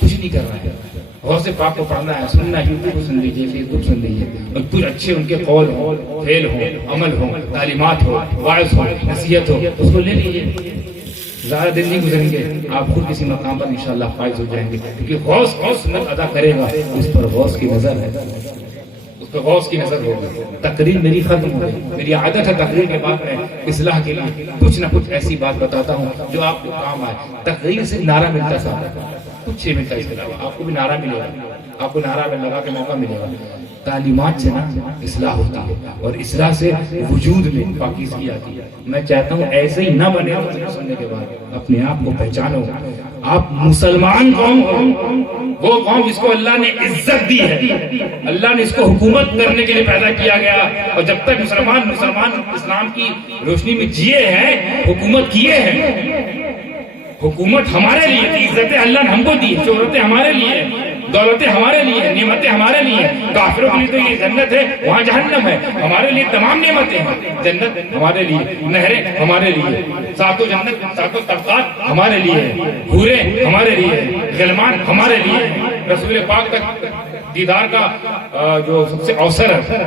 کچھ نہیں کر رہا ہے. غوث پاک کو پڑھنا ہے, سننا ہے, یوٹیوب کو سن لیجیے, فیس بک سن لیجیے, اور پورے اچھے ان کے قول ہوں, فعل ہوں, عمل ہوں, تعلیمات ہو, واعظ ہو, نصیحت ہو, اس کو لے لیجیے. زیادہ دن نہیں گزریں گے, آپ خود کسی مقام پر انشاءاللہ فائز ہو جائیں گے. کیونکہ غوث سنت ادا کرے گا, اس پر غوث کی نظر ہے, اس پر غوث کی نظر ہوگی. تقریر میری ختم ہو گئی, میری عادت ہے تقریر کے بعد میں اصلاح کے لیے کچھ نہ کچھ ایسی بات بتاتا ہوں جو آپ کو کام آئے. تقریر سے نعرہ ملتا تھا, کچھ نہیں ملتا. اس کے علاوہ آپ کو بھی نعرہ ملے گا, آپ کو نعرہ میں لگا کے موقع ملے گا. تعلیمات سے نا اصلاح ہوتی ہے, اور اصلاح سے وجود میں پاکیزگی آتی ہے. میں چاہتا ہوں ایسے ہی نہ بنے سننے کے بعد اپنے آپ کو پہچانو. آپ مسلمان قوم, وہ قوم جس کو اللہ نے عزت دی ہے, اللہ نے اس کو حکومت کرنے کے لیے پیدا کیا گیا, اور جب تک مسلمان اسلام کی روشنی میں جیے ہیں, حکومت کیے ہیں. حکومت ہمارے لیے تھی, عزتیں اللہ نے ہم کو دی, شہرتیں ہمارے لیے, دولتیں ہمارے لیے, نعمتیں ہمارے لیے. کافروں کے لیے تو یہ جنت ہے, وہاں جہنم ہے. ہمارے لیے تمام نعمتیں ہیں, جنت ہمارے لیے, نہریں ہمارے لیے, ساتوں جنت, ساتوں طبقات ہمارے لیے, حوریں ہمارے لیے, غلمان ہمارے لیے. رسول پاک تک دیدار کا جو سب سے اوسر ہے,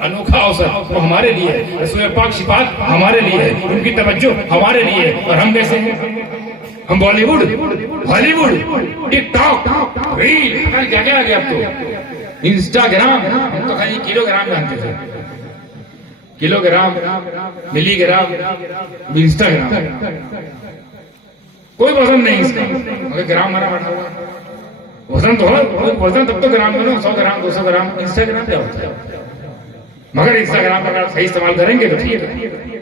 انوکھا اوسر, وہ ہمارے لیے ہے. رسول پاک شفاعت ہمارے لیے ہے, ان کی توجہ ہمارے لیے. اور ہم کیسے ہیں؟ ہم بالی ووڈ, ہالی ووڈ, ٹک ٹاک, ریل, کیا کیا آ گیا اب تو, انسٹاگرام, ہم تو خالی کلو گرام جانتے تھے. کلو گرام، ملی گرام، انسٹاگرام، کوئی وزن نہیں اس کا، مگر گرام ہمارا بڑھا ہوا ہے۔ وزن تو ہو، وزن تب تو گرام میں 100 گرام 200 گرام، انسٹاگرام کیا ہوتا ہے؟ مگر انسٹاگرام اگر آپ صحیح استعمال کریں گے تو ٹھیک ہے۔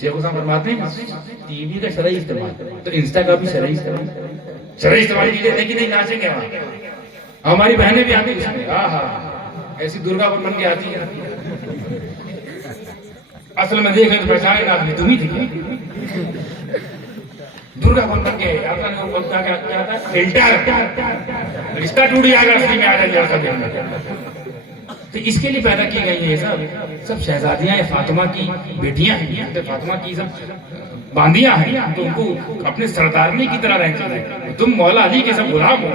شیخ حسین فرماتے ہیں ٹی وی کا شرعی استعمال تو انسٹا کا بھی شرعی استعمال کیجیے، لیکن نہیں ناچیں گے وہاں۔ ہماری بہنیں بھی آتی ہیں، ایسی درگا بن کے آتی ہیں، اصل میں دیکھ لیں تو پہچانے آپ نے تم ہی تھی درگا بن کے آتا ہے، وہ بولتا کیا تھا فلٹر، رشتہ ٹوٹ جائے گا اصلی میں آ جائے گا۔ تو اس کے لیے پیدا کی گئی ہے سب شہزادیاں فاطمہ کی بیٹیاں ہیں، فاطمہ کی سب باندیاں ہیں، تو ان کو اپنے سردارنی کی طرح رہنا چاہیے۔ تم مولا علی کے سب غلام ہو،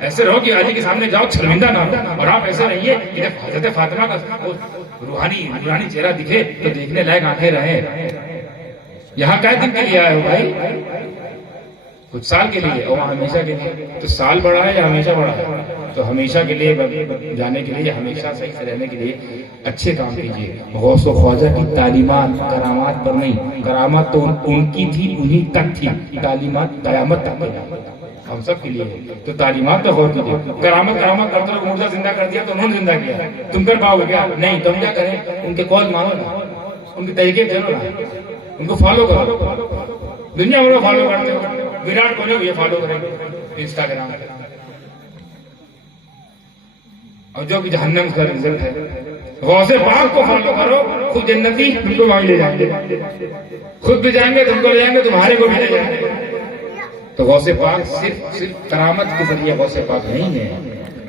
ایسے رہو کہ علی کے سامنے جاؤ شرمندہ نہ ہو، اور آپ ایسے رہیے کہ جب حضرت فاطمہ کا روحانی چہرہ دکھے تو دیکھنے لائق آنکھیں رہے۔ یہاں کئی دن کے لیے آئے ہو بھائی؟ کچھ سال کے لیے، اور ہمیشہ کے لیے؟ تو سال بڑا ہے یا ہمیشہ بڑا ہے؟ تو ہمیشہ کے لیے جانے کے لیے، ہمیشہ صحیح سے رہنے کے لیے اچھے کام کیجیے۔ غوث و خواجہ کی تعلیمات کرامات پر نہیں، کرامات تو ان کی تھی، انہی تک تھی، تعلیمات قیامت تک ہم سب کے لیے ہے۔ تو تعلیمات پہ غور کیجیے۔ کرامت کرتے لوگ مردہ زندہ کر دیا تو انہوں نے زندہ کیا، تم کر پاؤ گے کیا؟ نہیں، تم کیا کریں؟ ان کے قول مانو نا، ان کے طریقے چلو نا، ان کو فالو کرو۔ دنیا بھر میں فالو کرتے ہو، وراٹ کوہلی کو یہ فالو کریں گے انسٹاگرام، اور جو کہ جہنم کا رزلٹ ہے۔ غوث پاک کو فالو کرو، خود جنتی تم کو وہاں لے جائیں گے، خود بھی جائیں گے، تم کو لے جائیں گے، تمہارے کو بھی لے جائیں گے۔ تو غوث پاک صرف کرامت کے ذریعے غوث پاک نہیں ہے،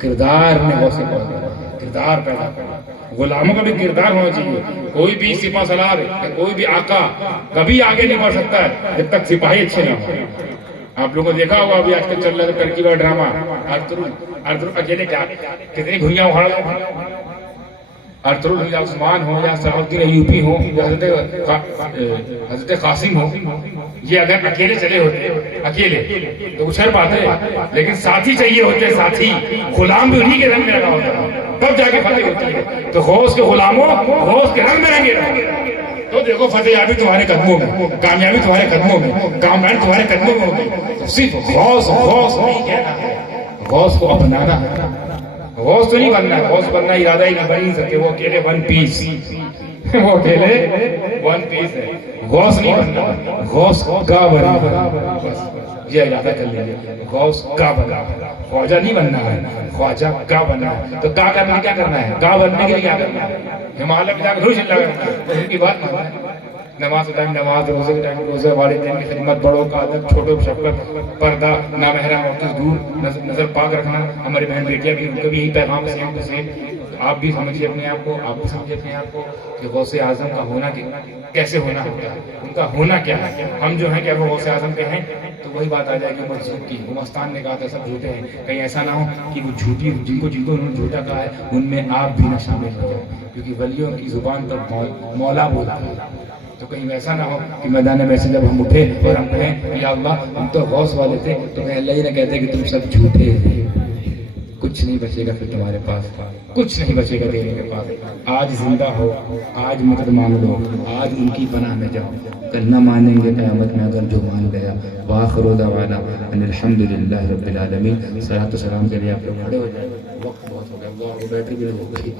کردار میں غوث پاک کردار پیدا کرنا۔ غلاموں کا بھی کردار ہونا چاہیے۔ کوئی بھی سپاہ سالار یا کوئی بھی آقا کبھی آگے نہیں بڑھ سکتا ہے جب تک سپاہی اچھے نہ ہوں۔ آپ لوگوں کو دیکھا ہوگا ابھی آج کل چل رہا ہے ترکی والا ڈرامہ، ارطغرل اکیلے کتنی گھڑیاں اکھاڑ گئے۔ ارطغرل یا عثمان ہو یا صلاح الدین ایوبی ہو یا حضرت قاسم ہو، یہ اگر اکیلے چلے ہوتے اکیلے تو اچھل پاتے، لیکن ساتھی چاہیے ہوتے، ساتھی غلام بھی انہی کے رنگ میں لگا ہوتا تب جا کے فتح ہوتی ہے۔ تو غوث کے غلاموں غوث کے رنگ میں رنگے رہے تو دیکھو فتح یابی تمہارے قدموں میں، کامیابی تمہارے قدموں میں، کامرانی تمہارے قدموں میں ہوگی۔ صرف غوث نہیں کہنا ہے، غوث کو اپنانا ہے۔ غوث تو نہیں بننا ہے، غوث بننا ارادہ ہی نہیں بن نہیں سکتے، وہ اکیلے ون پیس، وہ اکیلے ون پیس ہے۔ غوث نہیں بننا، غوث کا بننا، بس یہ ارادہ کر لیجیے، غوث کا بننا، خواجہ نہیں بننا ہے، خواجہ کا بننا ہے۔ تو کا کرنے کیا کرنا ہے؟ کا بننے کے لیے کیا کرنا ہے؟ ہمالیہ میں جا کر روز اللہ کرنا ہے، ان کی بات ماننا ہے۔ نماز کے ٹائم نماز، روزے کے ٹائم روزے، والدین کی خدمت، بڑوں کا ادب، چھوٹوں کی شفقت، پردہ، نامحرم عورتوں سے دور، نظر پاک رکھنا۔ ہماری بہن بیٹیاں بھی، ان کا بھی یہی پیغام ہے۔ آپ بھی سمجھیے اپنے آپ کو، آپ بھی سمجھیے اپنے آپ کو کہ غوث اعظم کا ہونا کیسے ہونا ہوتا ہے، ان کا ہونا کیا ہے۔ ہم جو ہیں کہ وہ غوث اعظم کے ہیں تو وہی بات آ جائے گی مجذوب کی۔ وہ مستان نے کہا تھا سب جھوٹے ہیں، کہیں ایسا نہ ہو کہ وہ جھوٹی جن کو انہوں نے جھوٹا کہا ہے ان میں آپ بھی نہ شامل ہو جائیں، کیونکہ ولیوں کی زبان پر مولا بولتا ہے۔ تو کہیں ایسا نہ ہو کہ میدان میں سے جب ہم اٹھے اور ہم کہیں یا اللہ ہم تو غوث والے تھے، تو کہیں اللہ ہی نہ کہتے کہ تم سب جھوٹے تھے۔ کچھ نہیں بچے گا پھر تمہارے پاس، کچھ نہیں بچے گا دینے کے پاس۔ آج زندہ ہو، آج مدد مانگ لو، آج ان کی پناہ میں جاؤ، کل نہ مانیں گے قیامت میں اگر جو مان گیا۔ وآخر دعوانا ان الحمدللہ رب العالمین۔ صلاۃ و سلام کے لیے آپ لوگ کھڑے ہو جائیں، وقت بہت ہو گیا، بیٹھے بھی ہو گئی۔